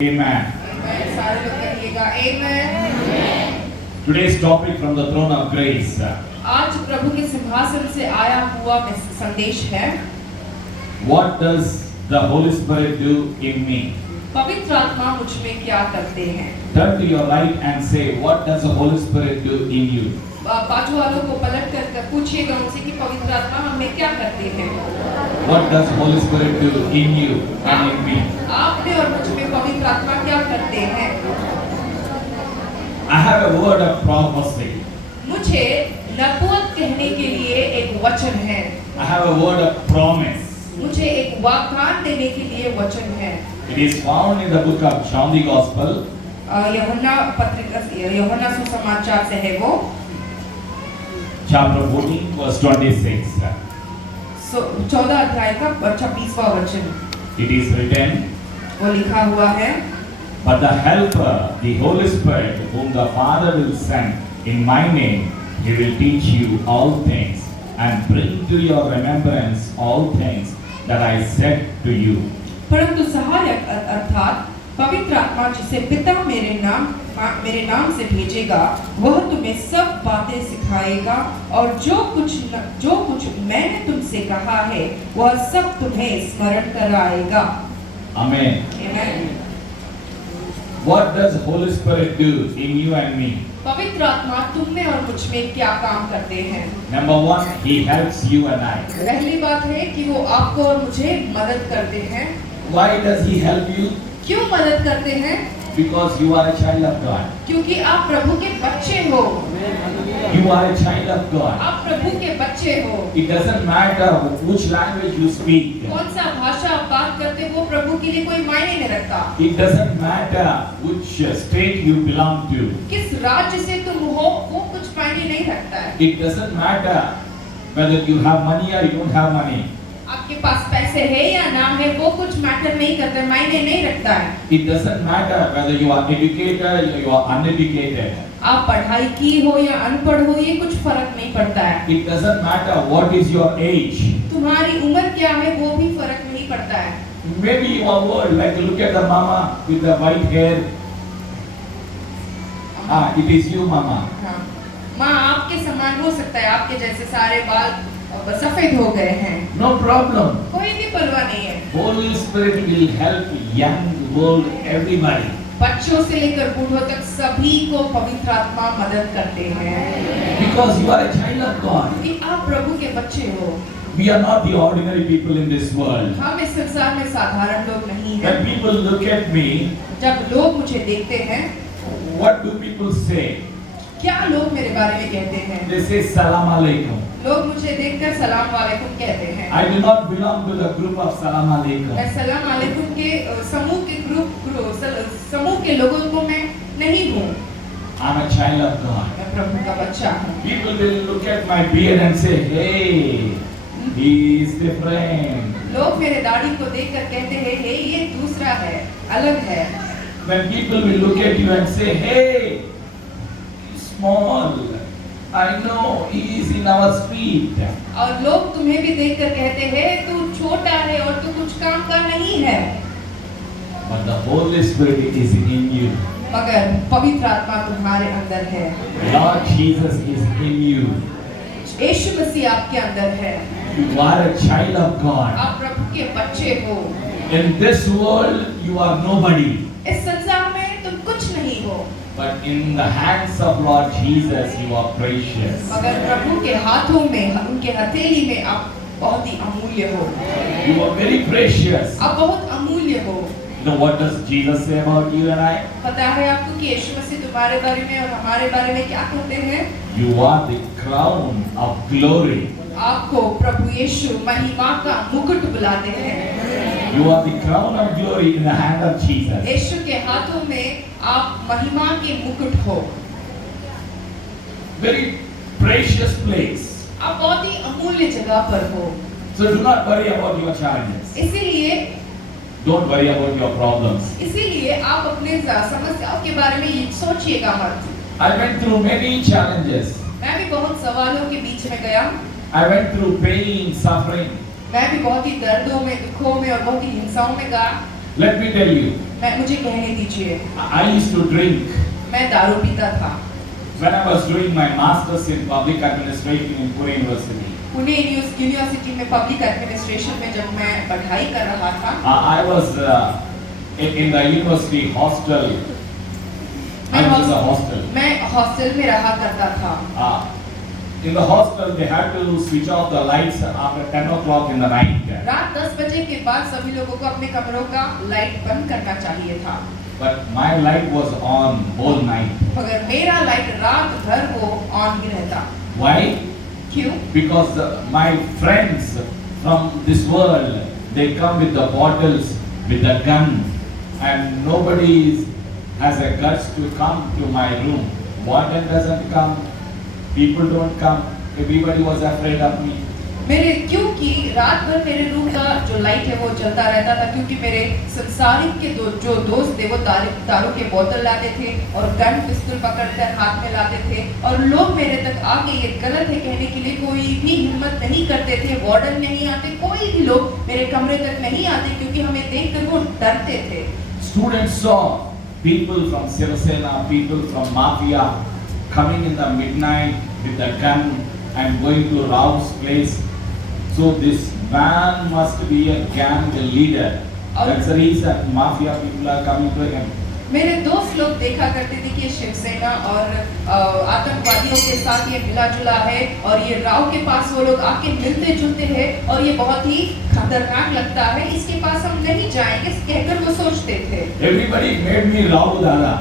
Amen. सारे लोग कहिएगा Amen. Today's topic from the throne of grace. आज प्रभु के सिंहासन से आया हुआ संदेश है What does the Holy Spirit do in me? पवित्र आत्मा मुझ में क्या करते हैं। Turn to your right and say, what does the Holy Spirit do in you? बाजू वालों को पलट कर पूछिएगा उनसे कि पवित्र आत्मा हमें क्या करते हैं। What does Holy Spirit do in you and in me? आप में और मुझ में पवित्र आत्मा क्या करते हैं। I have a word of prophecy. मुझे नबूवत कहने के लिए एक वचन है। I have a word of promise. मुझे एक वाग्दान देने के लिए वचन है। It is found in the book of John the Gospel. यूहन्ना सुसमाचार से है वो Chapter 14 verse 26. 14 अध्याय का 26वां वचन। It is written, वो लिखा हुआ है, but the Helper, the Holy Spirit, whom the Father will send in my name, he will teach you all things and bring to your remembrance all things that I said to you. परंतु सहायक अर्थात पवित्र आत्मा जिसे पिता मेरे नाम से भेजेगा वह तुम्हें सब बातें सिखाएगा और जो कुछ मैंने तुमसे कहा है वह सब तुम्हें स्मरण कराएगा। Amen. Amen. What does Holy Spirit do in you and me? पवित्र आत्मा तुम में और मुझ में क्या काम करते हैं। Number one, he helps you and I. पहली बात है कि वो आपको और मुझे मदद करते हैं। Why does he help you? क्यों मदद करते हैं? Because you are a child of God. क्योंकि आप प्रभु के बच्चे हो। You are a child of God. आप प्रभु के बच्चे हो। It doesn't matter which language you speak. कौन सा भाषा आप बात करते हो प्रभु के लिए कोई मायने नहीं रखता। It doesn't matter which state you belong to. किस राज्य से तुम हो वो कुछ मायने नहीं रखता है। It doesn't matter whether you have money or you don't have money. आपके पास पैसे है या ना है वो कुछ मैटर नहीं करता, मायने नहीं रखता है। It doesn't matter whether you are educated or you are uneducated. आप पढ़ाई की हो या अनपढ़ हो ये कुछ फर्क नहीं पड़ता है। It doesn't matter what is your age. तुम्हारी उम्र क्या है वो भी फर्क नहीं पड़ता है। Maybe you are old, like look at the mama with the white hair. It is you, mama. हाँ, माँ आपके समान हो सकता है, आपके जैसे सारे बाल सफेद हो गए हैं। No problem. कोई भी परवाह नहीं है। Holy Spirit will help young, old, everybody. बच्चों से लेकर बूढ़ों तक सभी को पवित्र आत्मा मदद करते हैं। Because you are a child of God. क्योंकि आप प्रभु के बच्चे हो। We are not the ordinary people in this world. हम इस संसार में साधारण लोग नहीं हैं। When people look at me, जब लोग मुझे देखते हैं, what do people say? क्या लोग मेरे बारे में कहते हैं? They say Salam Alaikum. लोग मुझे देखकर सलाम वालेकुम कहते हैं। I do not belong to the group of Salam Alaikum. मैं सलाम वालेकुम के समूह के लोगों को मैं नहीं हूँ। I'm a child of God. मैं प्रभु का बच्चा हूँ। People will look at my beard and say, hey, he is different. लोग मेरे दाढ़ी को देखकर कहते हैं, हे ये दूसरा है, अलग है। When people will look at you and say, hey, he's small. I know he is in our street. और लोग तुम्हें भी देखकर कहते हैं तू छोटा है और तू कुछ काम का नहीं है। But the Holy Spirit is in you. मगर पवित्र आत्मा तुम्हारे अंदर है। Lord Jesus is in you. यीशु मसीह आपके अंदर है। You are a child of God. आप प्रभु के बच्चे हो। In this world, you are nobody. इस संसार में तुम कुछ नहीं हो। But in the hands of Lord Jesus, you are precious. मगर प्रभु के हाथों में, उनके हथेली में आप बहुत ही अमूल्य हो। You are very precious. आप बहुत अमूल्य हो। You know what does Jesus say about you and I? पता है आपको कि यीशु मसीह तुम्हारे बारे में और हमारे बारे में क्या कहते हैं? You are the crown of glory. आपको प्रभु यीशु महिमा का मुकुट बुलाते हैं। You are the crown of glory in the hand of Jesus. यीशु के हाथों में आप महिमा के मुकुट हो। Very precious place. आप बहुत ही अमूल्य जगह पर हो। So do not worry about your challenges. इसीलिए Don't worry about your problems. इसीलिए आप अपने समस्याओं के बारे में सोचिएगा मत। I went through many challenges. मैं भी बहुत सवालों के बीच में गया। I went through pain, suffering. मैं भी बहुत ही दर्दों में, दुखों में और बहुत ही हिंसाओं में गया। Let me tell you, मुझे कहने दीजिए, I used to drink मैं दारू पीता था। when I was doing my masters in public administration in Pune University. Pune university में पब्लिक एडमिनिस्ट्रेशन में जब मैं पढ़ाई कर रहा था, I was in the university hostel. I was in the hostel. मैं हॉस्टल में रहा करता था। In the hostel, they had to switch off the lights after 10 o'clock in the night. रात 10 बजे के बाद सभी लोगों को अपने कमरों का लाइट बंद करना चाहिए था। But my light was on whole night. मगर मेरा लाइट रात भर वो ऑन ही रहता। Why? क्यों? Because my friends from this world, they come with the bottles, with the gun, and nobody has a guts to come to my room. Warden doesn't come, people don't come, everybody was afraid of me. क्योंकि रात भर मेरे room का जो light है वो जलता रहता था, क्योंकि मेरे संसारिक के जो दोस्त थे वो दारू के बोतल लाते थे और गन पिस्तौल पकड़कर हाथ में लाते थे, और लोग मेरे तक आके ये गलत है कहने के लिए कोई भी हिम्मत नहीं करते थे। वार्डन नहीं आते, कोई भी लोग मेरे कमरे तक नहीं आते, क्योंकि हमें देखकर वो डरते थे। Students saw people from Shiv Sena, people from Mafia coming in the midnight with a gun and going to Rao's place. So this man must be a gang leader. That's the reason Mafia people are coming to him. मेरे दोस्त लोग देखा करते थे कि ये शिवसेना और आतंकवादियों के साथ ये मिला जुला है, और ये राव के पास वो लोग आके मिलते जुलते हैं, और ये बहुत ही खतरनाक लगता है, इसके पास हम नहीं जाएंगे कहकर वो सोचते थे। Everybody made me Rao Dada.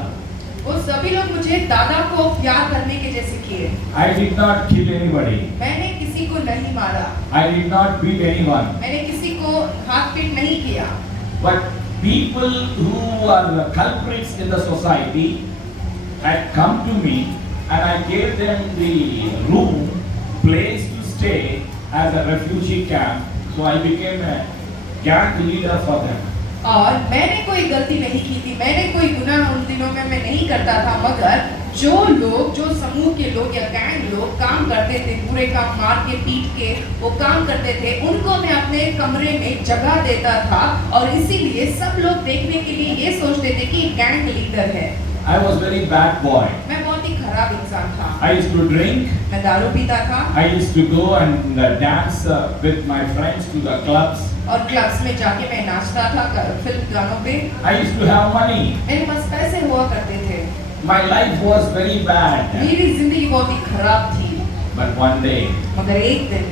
वो सभी लोग मुझे दादा को प्यार करने के जैसे किए। I did not kill anybody. मैंने किसी को नहीं मारा। I did not beat anyone. मैंने किसी को हाथ पीट नहीं किया। But people who are the culprits in the society had come to me, and I gave them the room, place to stay as a refugee camp. So I became a gang leader for them. और मैंने कोई गलती नहीं की थी, मैंने कोई गुनाह उन दिनों में मैं नहीं करता था, मगर जो समूह के लोग या गैंग लोग काम करते थे, बुरे काम मार के पीट के वो काम करते थे, उनको मैं अपने कमरे में जगह देता था, और इसीलिए सब लोग देखने के लिए ये सोचते थे कि गैंग लीडर है। I was very bad boy. मैं बहुत ही खराब इंसान था। I used to drink. मैं दारू पीता था। I used to go and dance with my friends to the clubs. और क्लब्स में जाके मैं नाचता था फिल्म गानों पे। I used to have money. मेरे पास पैसे हुआ करते थे। My life was very bad. मेरी जिंदगी बहुत ही खराब थी। But one day, मगर एक दिन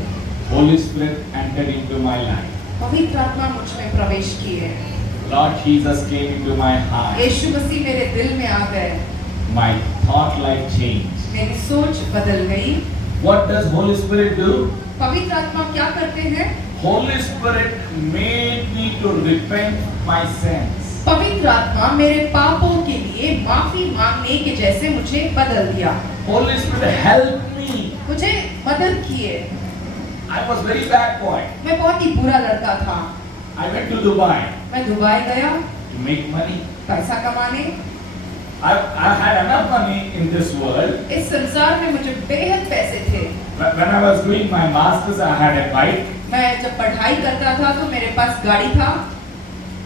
Holy Spirit entered into my life. पवित्र आत्मा मुझ में प्रवेश किए। Lord Jesus came into my heart. यीशु मसीह मेरे दिल में आ गए। My thought life changed. मेरी सोच बदल गई। What does Holy Spirit do? पवित्र आत्मा क्या करते हैं? Holy Spirit made me to repent my sins. पवित्र आत्मा मेरे पापों के लिए माफी मांगने के जैसे मुझे बदल दिया। Holy Spirit helped me. मुझे मदद किए। I was very bad boy. मैं बहुत ही बुरा लड़का था। I went to Dubai मैं दुबई गया to make money. पैसा कमाने। I had enough money in this world. इस संसार में मुझे बेहद पैसे थे। When I was doing my masters, I had a bike. मैं जब पढ़ाई करता था तो मेरे पास गाड़ी था,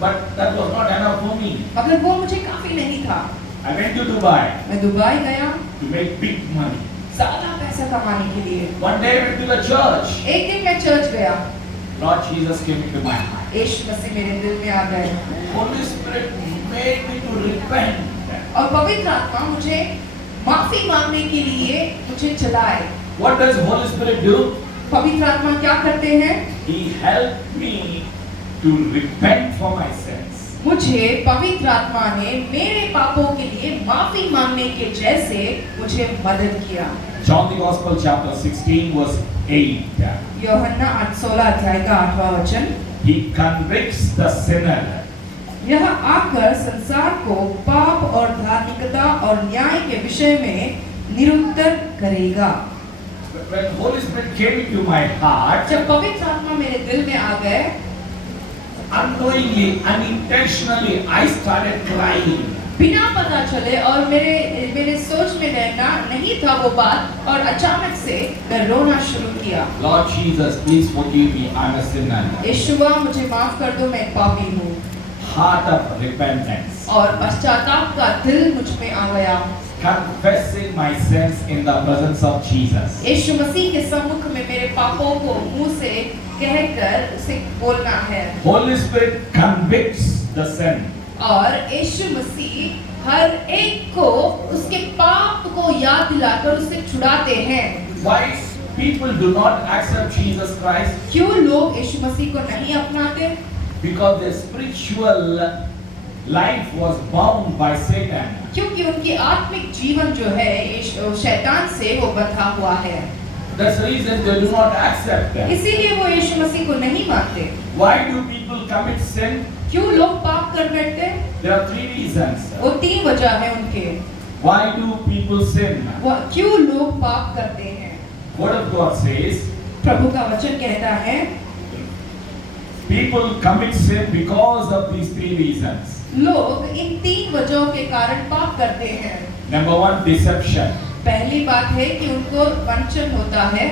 But that was not enough for me. मगर वो मुझे काफी नहीं था। I went to Dubai मैं दुबई गया to make big money. ज्यादा पैसा कमाने के लिए। One day I went to the church. एक दिन मैं चर्च गया। Lord Jesus came into my heart. यीशु मसीह मेरे दिल में आ गए, Holy Spirit made me to repent. और पवित्र आत्मा मुझे माफी मांगने के लिए मुझे चलाए। What does Holy Spirit do? पवित्र आत्मा क्या करते हैं? He helped me to repent for my sins. मुझे पवित्र आत्मा ने मेरे पापों के लिए माफी मांगने के जैसे मुझे मदद किया। John the Gospel chapter 16 verse 8. यूहन्ना 16 अध्याय का 8वां वचन। He convicts the sinner. यह आकर संसार को पाप और धार्मिकता और न्याय के विषय में निरुत्तर करेगा। When Holy Spirit came into my heart, जब पवित्र आत्मा मेरे दिल में आ गए, unknowingly, unintentionally, I started crying. बिना पता चले और मेरे सोच में रहना नहीं था वो बात, और अचानक से मैं रोना शुरू किया। Lord Jesus, please forgive me. I'm a sinner. यीशुआ मुझे माफ कर दो, मैं पापी हूँ। heart of repentance, और पश्चाताप का दिल मुझ में आ गया। confessing my sins in the presence of Jesus. यीशु मसीह के सम्मुख में मेरे पापों को मुंह से कहकर उसे बोलना है। Holy Spirit convicts the sin. और यीशु मसीह हर एक को उसके पाप को याद दिलाकर उसे छुड़ाते हैं। Why people do not accept Jesus Christ? क्यों लोग यीशु मसीह को नहीं अपनाते? Because their spiritual life was bound by Satan. क्योंकि उनकी आत्मिक जीवन जो है शैतान से वो बंधा हुआ है। That's the reason they do not accept them. इसीलिए वो यीशु मसीह को नहीं मानते। Why do people commit sin? क्यों लोग पाप कर बैठते? There are three reasons. वो तीन वजह है उनके। Why do people sin? क्यों लोग पाप करते हैं? Word of God says, प्रभु का वचन कहता है people commit sin because of these three reasons. लोग इन तीन वजहों के कारण पाप करते हैं। Number one, deception. पहली बात है कि उनको वंचन होता है।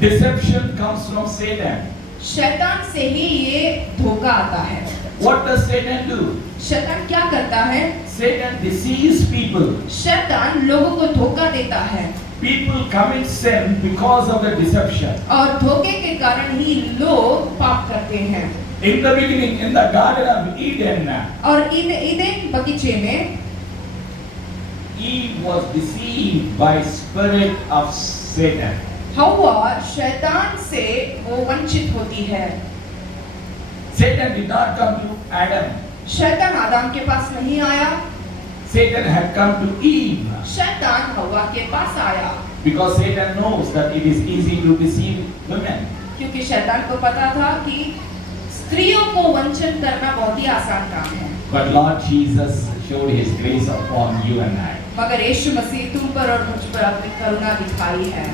Deception comes from Satan. शैतान से ही ये धोखा आता है। What does Satan do? शैतान क्या करता है? Satan deceives people. शैतान लोगों को धोखा देता है। People commit sin because of the deception. और धोखे के कारण ही लोग पाप करते हैं। In the beginning, in the Garden of Eden, और ईदेन बगीचे में Eve was deceived by spirit of Satan. हव्वा शैतान से वो वंचित होती है। Satan did not come to Adam. शैतान आदम के पास नहीं आया। Satan had come to Eve. शैतान हव्वा के पास आया। Because Satan knows that it is easy to deceive women. क्योंकि शैतान को पता था कि स्त्रियों को वंचन करना बहुत ही आसान काम है। But Lord Jesus showed His grace upon you and I. मगर यीशु मसीह तुम पर और मुझ पर अपनी करुणा दिखाई है।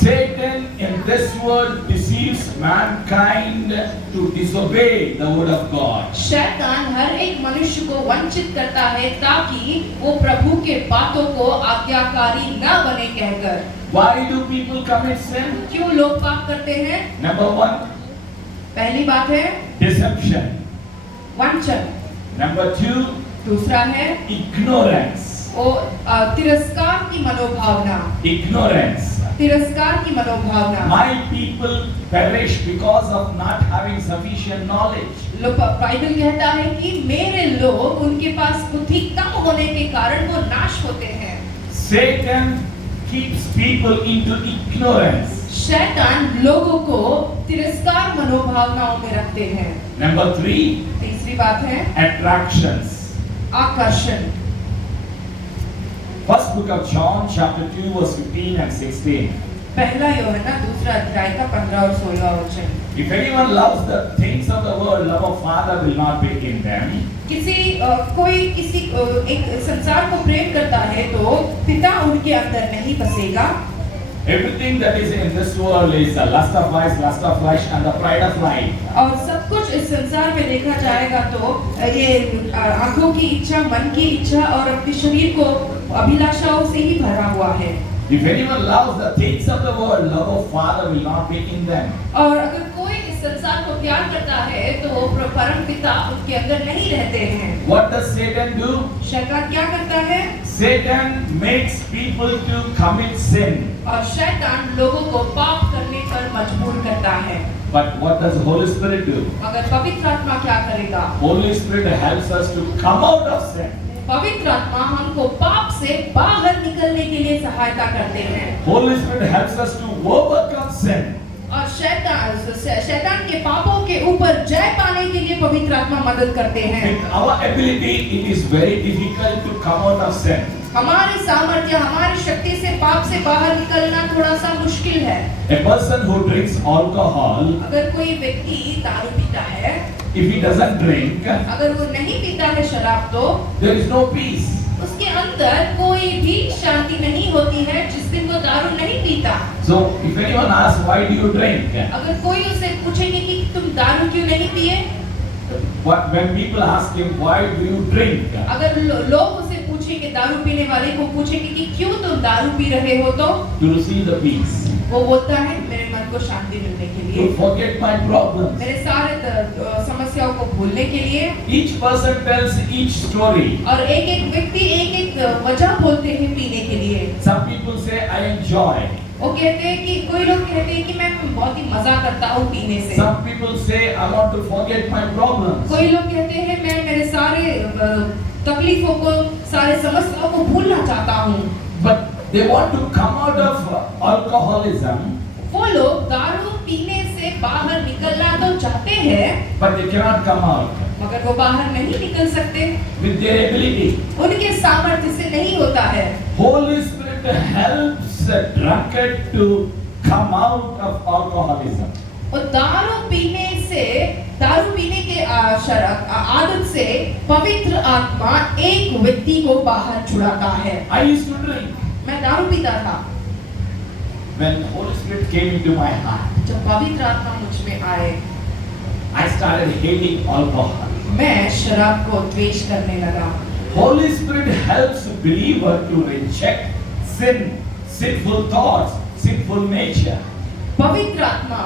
Satan in this world deceives mankind to disobey the word of God. शैतान हर एक मनुष्य को वंचित करता है ताकि वो प्रभु के बातों को आज्ञाकारी न बने कहकर। Why do people commit sin? क्यों लोग पाप करते हैं? Number one, पहली बात है deception. वंचन। Number two, दूसरा है ignorance. वो तिरस्कार की मनोभावना। Ignorance. तिरस्कार की मनोभावना। My people perish because of not having sufficient knowledge. Bible कहता है कि मेरे लोग उनके पास बुद्धि कम होने के कारण वो नाश होते हैं। Satan keeps people into ignorance. शैतान लोगों को तिरस्कार मनोभावनाओं में रखते हैं। Number three, तीसरी बात है attractions. आकर्षण। First book of John, chapter 2, verse 15 and 16. पहला यूहन्ना दूसरा अध्याय का 15 और 16 वचन। If anyone loves the things of the world, love of Father will not be in them. कोई किसी एक संसार को प्रेम करता है तो पिता उनके अंदर नहीं बसेगा। Everything that is in this world is the lust of eyes, lust of flesh, and the pride of life. और सब कुछ इस संसार में देखा जाएगा तो ये आंखों की इच्छा, मन की इच्छा और अपने शरीर को अभिलाषाओं से ही भरा हुआ है। If anyone loves the things of the world, love of Father will not be in them. और अगर कोई इस संसार को प्यार करता है तो परम पिता उसके अंदर नहीं रहते हैं। What does Satan do? शैतान क्या करता है? Satan makes people to commit sin. और शैतान लोगों को पाप करने पर मजबूर करता है। But what does Holy Spirit do? मगर पवित्र आत्मा क्या करेगा? Holy Spirit helps us to come out of sin. पवित्र आत्मा हमको पाप से बाहर निकलने के लिए सहायता करते हैं। Holy Spirit helps us to overcome sin. और शैतान के पापों के ऊपर जय पाने के लिए पवित्र आत्मा मदद करते हैं। With our ability, it is very difficult to come out of sin. हमारी सामर्थ्य, हमारी शक्ति से पाप से बाहर निकलना थोड़ा सा मुश्किल है। A person who drinks alcohol, अगर कोई व्यक्ति दारू पीता है, if he doesn't drink, अगर वो नहीं पीता है शराब तो there is no peace. उसके अंदर कोई भी शांति नहीं होती है जिस दिन वो दारू नहीं पीता। So if anyone asks why do you drink, अगर कोई उसे पूछेंगे कि तुम दारू क्यों नहीं पिए, when people ask him why do you drink, अगर लोग उसे पूछेंगे, दारू पीने वाले को पूछेंगे कि क्यों तुम दारू पी रहे हो तो to receive the peace, वो बोलता है मेरे मन को शांति मिलने के लिए, to forget my problems. मेरे सारे समस्या समस्याओं को भूलने के लिए। Each person tells each story. और एक एक व्यक्ति एक एक वजह बोलते हैं पीने के लिए। Some people say, I enjoy. वो कहते हैं कि कोई लोग कहते हैं कि मैं बहुत ही मजा करता हूँ पीने से। Some people say, I want to forget my problems. कोई लोग कहते हैं मैं मेरे सारे तकलीफों को, सारे समस्याओं को भूलना चाहता हूँ। But they want to come out of alcoholism. वो लोग दारू पीने से बाहर निकलना तो चाहते हैं, But they cannot come out मगर वो बाहर नहीं निकल सकते। with their ability. उनके सामर्थ्य से नहीं होता है। Holy Spirit helps a drunkard to come out of alcoholism. और दारू पीने के आदत से पवित्र आत्मा एक व्यक्ति को बाहर छुड़ाता है। I used to drink. मैं दारू पीता था। When the Holy Spirit came into my heart, जब पवित्र आत्मा मुझ में आए, I started hating alcohol. मैं शराब को द्वेष करने लगा। Holy Spirit helps believer to reject sin, sinful thoughts, sinful nature. पवित्र आत्मा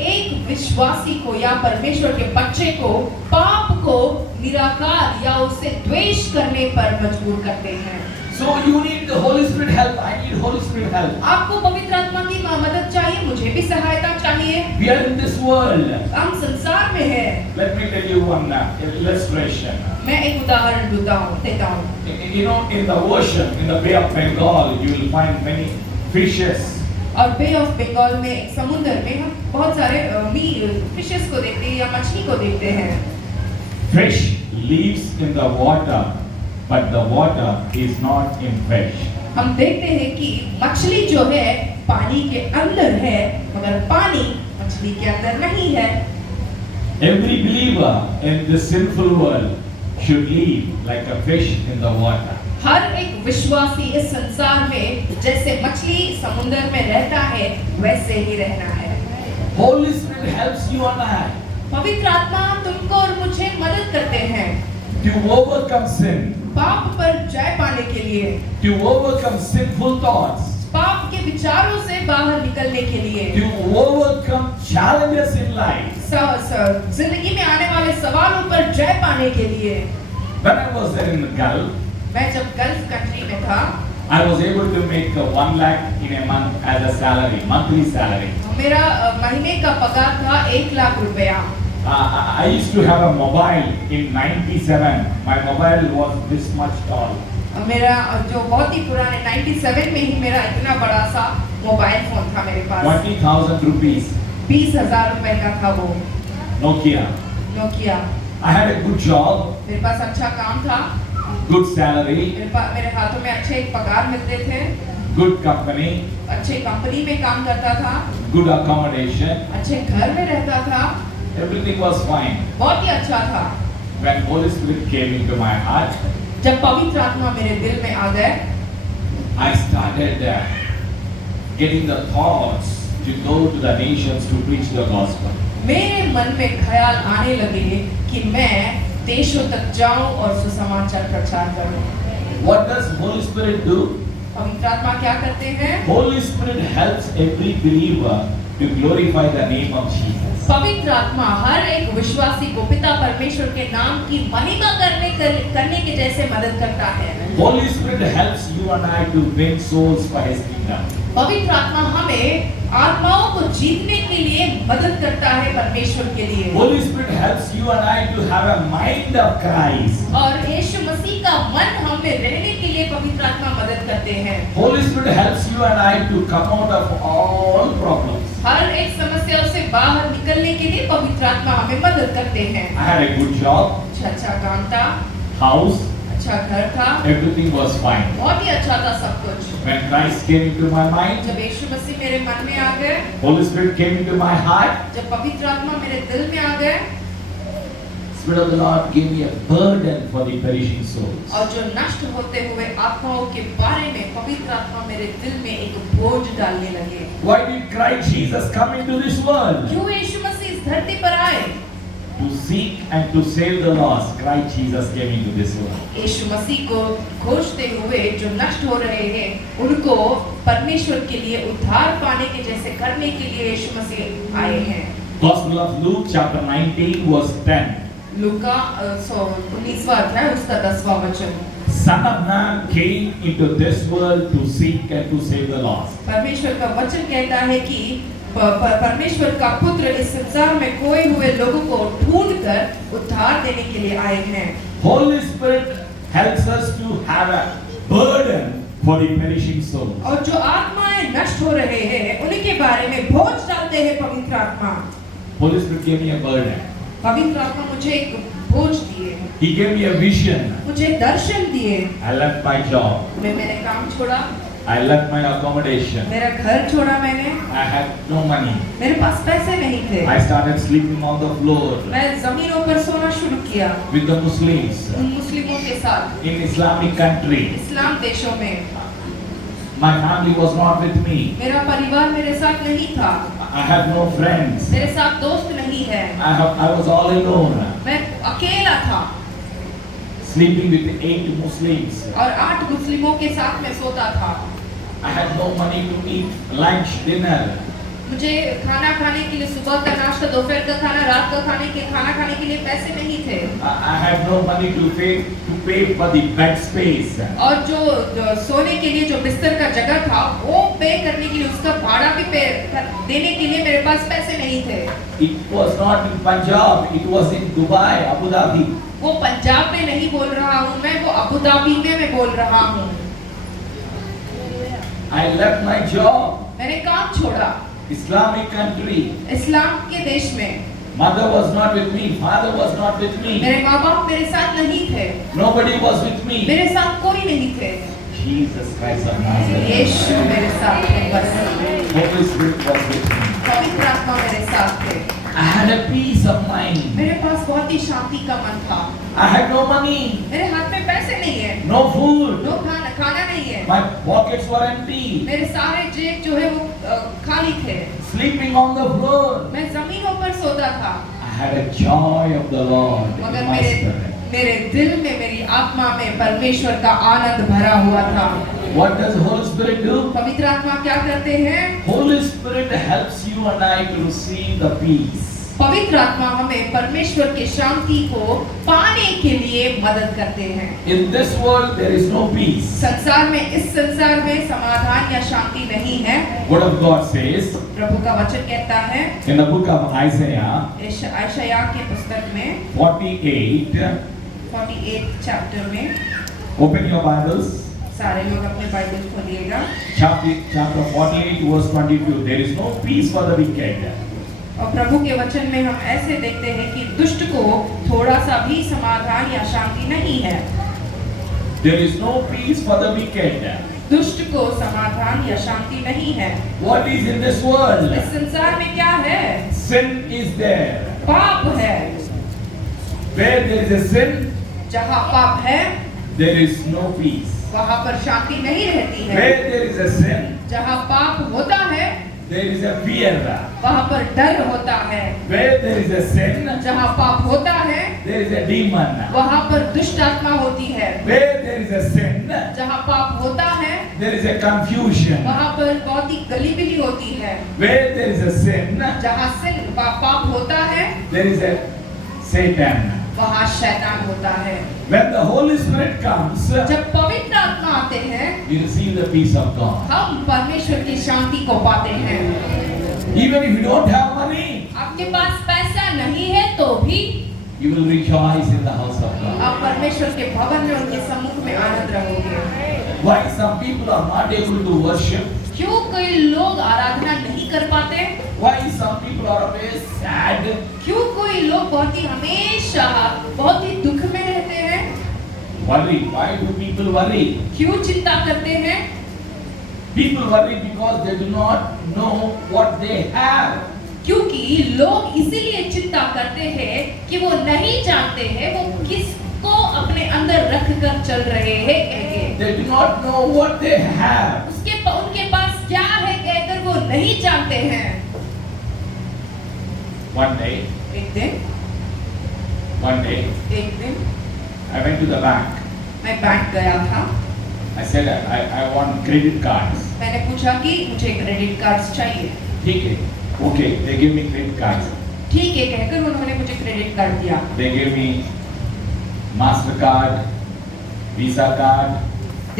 एक विश्वासी को या परमेश्वर के बच्चे को पाप को निराकार या उसे द्वेष करने पर मजबूर करते हैं। So you need the Holy Spirit help. I need Holy Spirit help. आपको पवित्र आत्मा की मदद चाहिए, मुझे भी सहायता चाहिए। We are in this world. हम संसार में हैं। Let me tell you one illustration. मैं एक उदाहरण देता हूँ। You know, in the ocean, in the Bay of Bengal, you will find many fishes. और बे ऑफ बंगाल में एक समुद्र में हम बहुत सारे फिशेस को देखते हैं या मछली को देखते हैं। Fish lives in the water, but the water is not in fish. हम देखते हैं कि मछली जो है पानी के अंदर है, मगर पानी मछली के अंदर नहीं है। Every believer in this sinful world should live like a fish in the water. हर एक विश्वासी इस संसार में जैसे मछली समुद्र में रहता है वैसे ही रहना है। Holy Spirit helps you and I पवित्र आत्मा तुमको और मुझे मदद करते हैं to overcome sin, पाप पर जय पाने के लिए, to overcome sinful thoughts, पाप के विचारों से बाहर निकलने के लिए, to overcome challenges in life. जिंदगी में आने वाले सवालों पर जय पाने के लिए। When I was there in the Gulf, मैं जब गल्फ कंट्री में था, I was able to make 1 lakh in a month as a salary, monthly salary. मेरा महीने का पगार था 1 लाख रुपया। I used to have a mobile in 97. My mobile was this much tall. मेरा जो बहुत ही पुराने 97 में ही मेरा इतना बड़ा सा मोबाइल फोन था मेरे पास। 20,000 rupees. 20,000 रुपए का था वो Nokia. Nokia. I had a good job, मेरे पास अच्छा काम था, good salary, मेरे हाथों में अच्छे पगार मिलते थे, good company, अच्छे कंपनी में काम करता था, good accommodation. अच्छे घर में रहता था, Everything was fine. बहुत ही अच्छा था। When Holy Spirit came into my heart, जब पवित्र आत्मा मेरे दिल में आ गए, I started getting the thoughts to go to the nations to preach the gospel. मेरे मन में ख्याल आने लगे कि मैं देशों तक जाऊं और सुसमाचार प्रचार करूं। What does Holy Spirit do? पवित्र आत्मा क्या करते हैं? Holy Spirit helps every believer to glorify the name of Jesus. पवित्र आत्मा हर एक विश्वासी को पिता परमेश्वर के नाम की महिमा करने के जैसे मदद करता है। Holy Spirit helps you and I to win souls for His kingdom. पवित्र आत्मा हमें आत्माओं को जीतने के लिए मदद करता है परमेश्वर के लिए। Holy Spirit helps you and I to have a mind of Christ. और यीशु मसीह का मन हमें रहने के लिए पवित्र आत्मा मदद करते हैं। Holy Spirit helps you and I to come out of all problems. हर एक समस्या से बाहर निकलने के लिए पवित्र आत्मा हमें मदद करते हैं। I had a good job, अच्छा काम था, house, अच्छा घर था, everything was fine. बहुत ही अच्छा था सब कुछ। When Christ came into my mind, जब यीशु मसीह मेरे मन में आ गए, Holy Spirit came into my heart, जब पवित्र आत्मा मेरे दिल में आ गए, Spirit of the Lord gave me a burden for the perishing souls. और जो नष्ट होते हुए आत्माओं के बारे में पवित्र आत्मा मेरे दिल में एक बोझ डालने लगे। Why did Christ Jesus come into this world? क्यों यीशु मसीह इस धरती पर आए? To seek and to save the lost, Christ Jesus came into this world. यीशु मसीह को खोजते हुए जो नष्ट हो रहे हैं उनको परमेश्वर के लिए उद्धार पाने के जैसे करने के लिए यीशु मसीह आए हैं। Gospel of Luke chapter 19 verse 10. लूका 19वां अध्याय उसका 10वां वचन। Son of Man came into this world to seek and to save the lost. परमेश्वर का वचन कहता है कि परमेश्वर का पुत्र इस संसार में खोए हुए लोगों को ढूंढकर उद्धार देने के लिए आए हैं। Holy Spirit helps us to have a burden for the perishing souls. और जो आत्माएं नष्ट हो रहे हैं उनके बारे में बोझ डालते हैं पवित्र आत्मा। Holy Spirit gave me a burden. पवित्र आत्मा मुझे एक बोझ दिए, He gave me a vision. मुझे दर्शन दिए। I left my job. मैं मेरे काम छोड़ा, I left my accommodation. मेरा घर छोड़ा मैंने। I had no money. मेरे पास पैसे नहीं थे। I started sleeping on the floor मैं जमीनों पर सोना शुरू किया with the Muslims उन मुस्लिमों के साथ in Islamic country. इस्लाम देशों में। My family was not with me. मेरा परिवार मेरे साथ नहीं था, I had no friends. मेरे साथ दोस्त नहीं है, I was all alone, मैं अकेला था sleeping with 8 Muslims. और 8 मुस्लिमों के साथ में सोता था। I had no money to eat lunch, dinner. मुझे खाना खाने के लिए सुबह का नाश्ता, दोपहर का खाना, रात का खाना खाने के लिए पैसे नहीं थे। I had no money to pay for the bed space. और जो सोने के लिए जो बिस्तर का जगह था वो पे करने के लिए, उसका भाड़ा भी देने के लिए मेरे पास पैसे नहीं थे। It was not in Punjab, it was in Dubai, Abu Dhabi. वो पंजाब में नहीं बोल रहा हूँ मैं, वो अबू धाबी में मैं बोल रहा हूँ। I left my job. मैंने काम छोड़ा Islamic country. इस्लाम के देश में। Mother was not with me, father was not with me. मेरे माँ बाप मेरे साथ नहीं थे, Nobody was with me. मेरे साथ कोई नहीं थे। Jesus Christ of Nazareth. यीशु मेरे साथ थे बस। Holy Spirit was with me. पवित्र आत्मा मेरे साथ थे। I had a peace of mind. मेरे पास बहुत ही शांति का मन था। I had no money, मेरे हाथ में पैसे नहीं है, no food. खाना नहीं है। My pockets were empty. मेरे सारे जेब जो है वो खाली थे। Sleeping on the floor. मैं जमीनों पर सोता था। I had a joy of the Lord in मगर my spirit. मेरे दिल में, मेरी आत्मा में परमेश्वर का आनंद भरा हुआ था। What does the Holy Spirit do? पवित्र आत्मा क्या करते हैं? Holy Spirit helps you and I to receive the peace. पवित्र आत्मा हमें परमेश्वर की शांति को पाने के लिए मदद करते हैं। In this world there is no peace. संसार में, इस संसार में समाधान या शांति नहीं है। Word of God says प्रभु का वचन कहता है in the book of Isaiah यशायाह के पुस्तक में 48 चैप्टर में, open your Bibles. सारे लोग अपने Bible खोलिएगा। Chapter 48 verse 22. There is no peace for the wicked. और प्रभु के वचन में हम ऐसे देखते हैं कि दुष्ट को थोड़ा सा भी समाधान या शांति नहीं है। There is no peace for the wicked. दुष्ट को समाधान या शांति नहीं है। What is in this world? इस संसार में क्या है? Sin is there. पाप है। Where there is a sin, जहाँ पाप है there is no peace. वहाँ पर शांति नहीं रहती है। Where there is a sin, जहाँ पाप होता है there is a fear. वहाँ पर डर होता है। Where there is a sin, जहाँ पाप होता है there is a demon. वहाँ पर दुष्ट आत्मा होती है। Where there is a sin, जहाँ पाप होता है there is a confusion. वहाँ पर बहुत ही गलीबिली होती है। Where there is a sin, जहाँ पाप होता है there is a Satan. वहाँ शैतान होता है। When the Holy Spirit comes, जब पवित्र आत्मा आते हैं we receive the peace of God. हम परमेश्वर की शांति को पाते हैं। Even if you don't have money, आपके पास पैसा नहीं है तो भी you will rejoice in the house of God. आप परमेश्वर के भवन में, उनके सम्मुख में आनंद रहोगे। Why some people are not able to worship? क्यों कई लोग आराधना नहीं कर पाते? Why some people are always sad? क्यों कोई लोग हमेशा बहुत ही दुख में रहते हैं? Worry. Why do people worry? क्यों चिंता करते हैं? People worry because they do not know what they have. क्योंकि लोग इसीलिए चिंता करते हैं कि वो नहीं जानते हैं वो किसको अपने अंदर रख कर चल रहे हैं। They do not know what they have. उनके पास क्या है कहकर वो नहीं जानते हैं। One day, एक दिन I went to the bank. मैं बैंक गया था। I said I want credit cards. मैंने पूछा कि मुझे क्रेडिट कार्ड्स चाहिए। ठीक है, okay, they give me credit cards. ठीक है कहकर उन्होंने मुझे क्रेडिट कार्ड दिया। They gave me MasterCard, Visa card.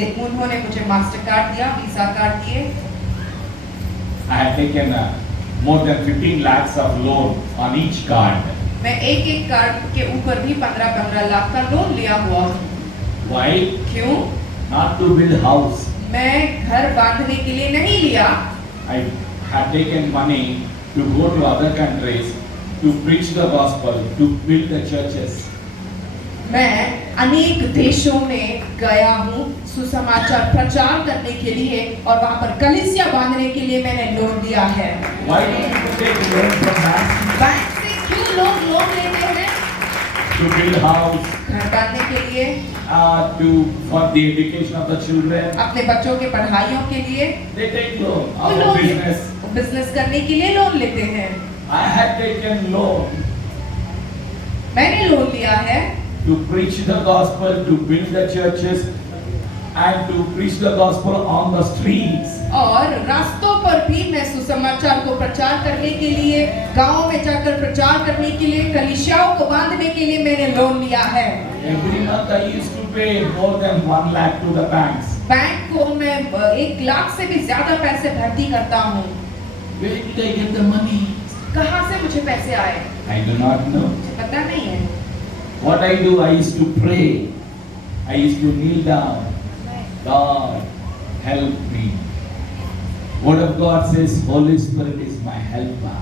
उन्होंने मुझे मास्टर कार्ड दिया, वीसा कार्ड दिए। I had taken more than 15 lakhs of loan on each card. मैं एक एक कार्ड के ऊपर भी 15-15 लाख का लोन लिया हुआ हूँ। Why? क्यों? Not to build house. मैं घर बांधने के लिए नहीं लिया। I had taken money to go to other countries to preach the gospel, to build the churches. मैं अनेक देशों में गया हूँ सुसमाचार प्रचार करने के लिए और वहाँ पर कलीसिया बांधने के लिए मैंने लोन लिया है। Why don't you take loan from banks bank से क्यों लोग लोन लेते हैं? to build house, घर बांधने के लिए, for the education of the children? अपने बच्चों के पढ़ाइयों के लिए। They take loan वो out of business. बिजनेस करने के लिए लोन लेते हैं। I had taken loan मैंने लोन लिया है to preach the gospel, to build the churches, and to preach the gospel on the streets. और रास्तों पर भी मैं सुसमाचार को प्रचार करने के लिए, गांव में जाकर प्रचार करने के लिए, कलीसियाओं को बांधने के लिए मैंने लोन लिया है। Every month I used to pay more than 1 lakh to the banks. Bank को मैं 1 लाख से भी ज्यादा पैसे भर्ती करता हूँ। Where did I get the money? कहाँ से मुझे पैसे आए? I do not know. मुझे पता नहीं है। What I do, I used to pray. I used to kneel down. God, help me. Word of God says, Holy Spirit is my helper.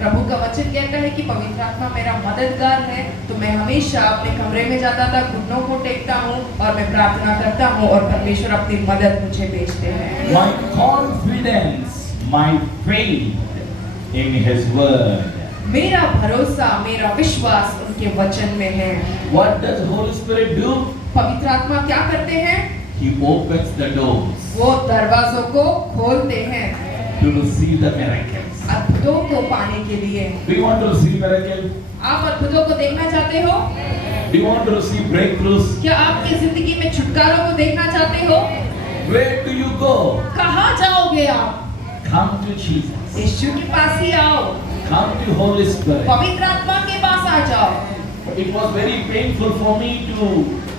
प्रभु का वचन कहता है कि पवित्र आत्मा मेरा मददगार है, तो मैं हमेशा अपने कमरे में जाता था, घुटनों को टेकता हूँ और मैं प्रार्थना करता हूँ और परमेश्वर अपनी मदद मुझे भेजते हैं। My confidence, my faith in His word. मेरा भरोसा, मेरा विश्वास उनके वचन में है। What does Holy Spirit do? पवित्र आत्मा क्या करते हैं? He opens the doors वो दरवाजों को खोलते हैं to receive the miracles. अद्भुतों को पाने के लिए। Do you want to receive miracle? आप अद्भुतों को देखना चाहते हो? Do you want to receive breakthroughs? क्या आपकी जिंदगी में छुटकारों को देखना चाहते हो? Where do you go? कहाँ जाओगे आप? Come to Jesus. यीशु के पास ही आओ। Come to Holy Spirit. पवित्र आत्मा के पास आ जाओ। It was very painful for me to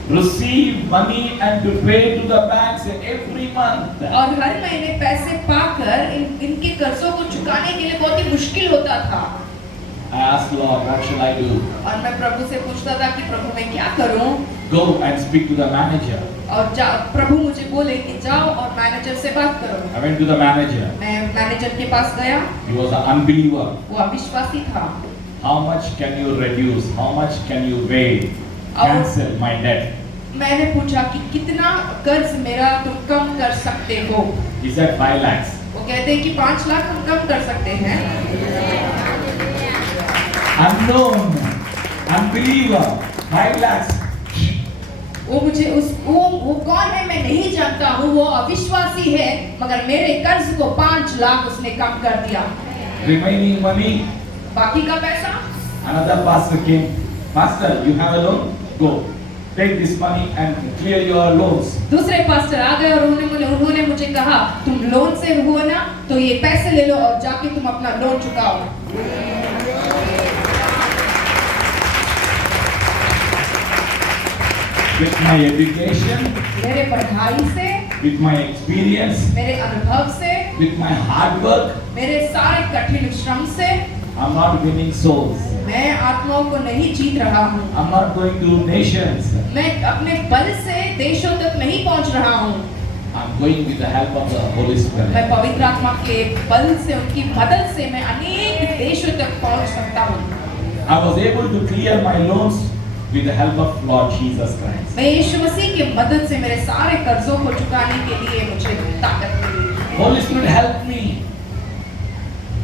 receive money and to pay to the banks every month. और हर महीने पैसे पाकर इनके कर्जों को चुकाने के लिए बहुत ही मुश्किल होता था। I asked Lord, what shall I do? और मैं प्रभु से पूछता था कि प्रभु मैं क्या करूं? Go and speak to the manager. और प्रभु मुझे बोले कि जाओ और मैनेजर से बात करो। I went to the manager. मैं मैनेजर के पास गया। He was an unbeliever. वो अविश्वासी था। How much can you reduce? How much can you waive? Cancel my debt. मैंने पूछा कि कितना कर्ज मेरा तुम कम कर सकते हो? He said 5 lakhs. वो कहते हैं कि 5 लाख हम कम कर सकते हैं। Unknown, unbeliever, 5 lakhs. वो कौन है मैं नहीं जानता हूँ, वो अविश्वासी है, मगर मेरे कर्ज को 5 लाख उसने कम कर दिया। Remaining money. बाकी का पैसा? Another pastor came. Pastor, you have a loan? Go. Take this money and clear your loans. दूसरे पास्टर आ गए और उन्होंने मुझे कहा तुम लोन से हो ना, तो ये पैसे ले लो और जाके तुम अपना लोन चुकाओ। With my education, मेरे पढ़ाई से, with my experience, मेरे अनुभव से, with my hard work, मेरे सारे कठिन श्रम से, I'm not winning souls. मैं आत्माओं को नहीं जीत रहा हूँ। I'm not going to nations. मैं अपने बल से देशों तक नहीं पहुँच रहा हूँ। I'm going with the help of the Holy Spirit. मैं पवित्र आत्मा के बल से, उनकी मदद से मैं अनेक देशों तक पहुँच सकता हूँ। I was able to clear my loans with the help of Lord Jesus Christ. मैं यीशु मसीह की मदद से मेरे सारे कर्जों को चुकाने के लिए मुझे ताकत मिली। Holy Spirit help me.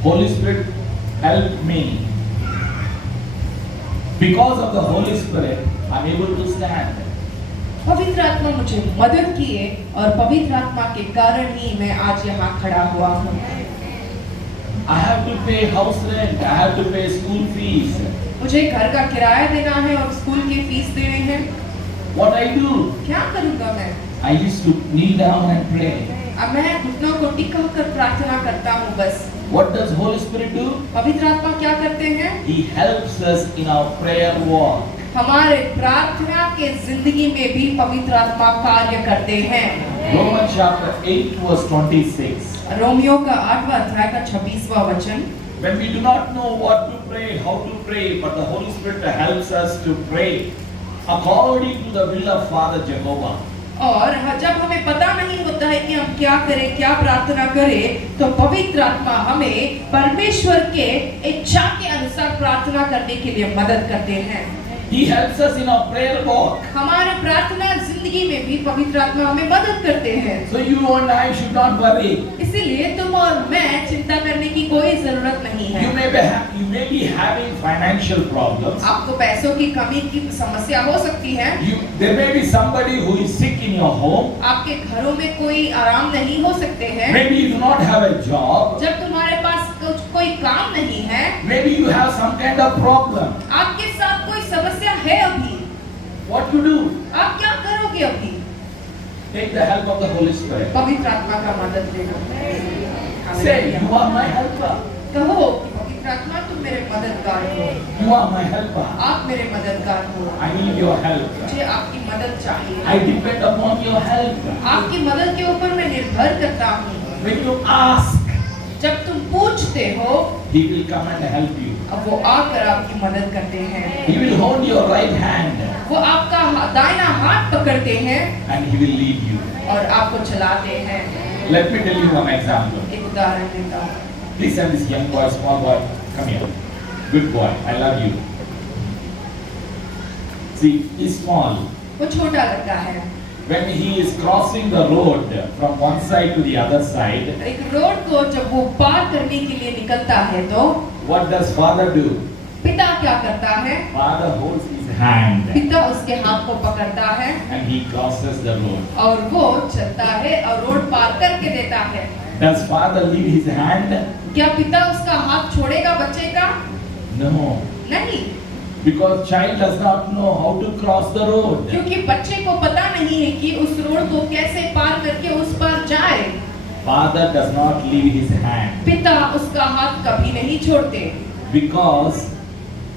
Holy Spirit help me. Because of the Holy Spirit, I'm able to stand. पवित्र आत्मा मुझे मदद किए और पवित्र आत्मा के कारण ही मैं आज यहाँ खड़ा हुआ हूँ। I have to pay house rent. I have to pay school fees. मुझे घर का किराया देना है और स्कूल की फीस देने हैं। What I do? क्या करूँगा मैं? I used to kneel down and pray. अब मैं घुटनों को टिका कर प्रार्थना करता हूँ बस। What does Holy Spirit do? पवित्र आत्मा क्या करते हैं? He helps us in our prayer walk. हमारे प्रार्थना के जिंदगी में भी पवित्र आत्मा कार्य करते हैं। Romans chapter 8 verse 26. रोमियो का 8वां अध्याय का 26वां वचन। When we do not know what to pray, how to pray, but the Holy Spirit helps us to pray according to the will of Father Jehovah. और जब हमें पता नहीं होता है कि हम क्या करें, क्या प्रार्थना करें, तो पवित्र आत्मा हमें परमेश्वर के इच्छा के अनुसार प्रार्थना करने के लिए मदद करते हैं। He helps us in our prayer walk. हमारे प्रार्थना जिंदगी में भी पवित्र आत्मा हमें मदद करते हैं। So you and I should not worry. इसीलिए तुम और मैं चिंता करने की कोई जरूरत नहीं है। You may be having financial problems. आपको पैसों की कमी की समस्या हो सकती है। There may be somebody who is sick in your home. आपके घरों में कोई आराम नहीं हो सकते हैं। Maybe you do not have a job. जब तुम्हारे पास कोई काम नहीं है। Maybe you have some kind of problem. आपके साथ कोई समस्या है अभी। What you do? आप क्या करोगे अभी? Take the help of the Holy Spirit. पवित्र आत्मा का मदद लेना। Say, you are my helper. कहो कि पवित्र आत्मा तुम मेरे मददगार हो। You are my helper. आप मेरे मददगार हो। I need your help. मुझे आपकी मदद चाहिए। I depend upon your help. आपकी मदद के ऊपर मैं निर्भर करता हूँ। When you ask, जब तुम पूछते हो, He will come and help you. अब वो आकर आपकी मदद करते हैं। He will hold your right hand वो आपका दाहिना हाथ पकड़ते हैं and He will lead you. और आपको चलाते हैं। Let me tell you one example. एक उदाहरण देता हूँ। Listen, this young boy, small boy, come here. Good boy, I love you. See, he's small. वो छोटा लड़का है। When he is crossing the road from one side to the other side, एक road को जब वो पार करने के लिए निकलता है तो what does father do? पिता क्या करता है? Father holds his hand पिता उसके हाथ को पकड़ता है and he crosses the road. और वो चलता है और रोड पार करके देता है। Does father leave his hand? क्या पिता उसका हाथ छोड़ेगा बच्चे का? No, नहीं, because child does not know how to cross the road. क्योंकि बच्चे को पता नहीं है कि उस रोड को कैसे पार करके उस पार जाए। Father does not leave his hand पिता उसका हाथ कभी नहीं छोड़ते, because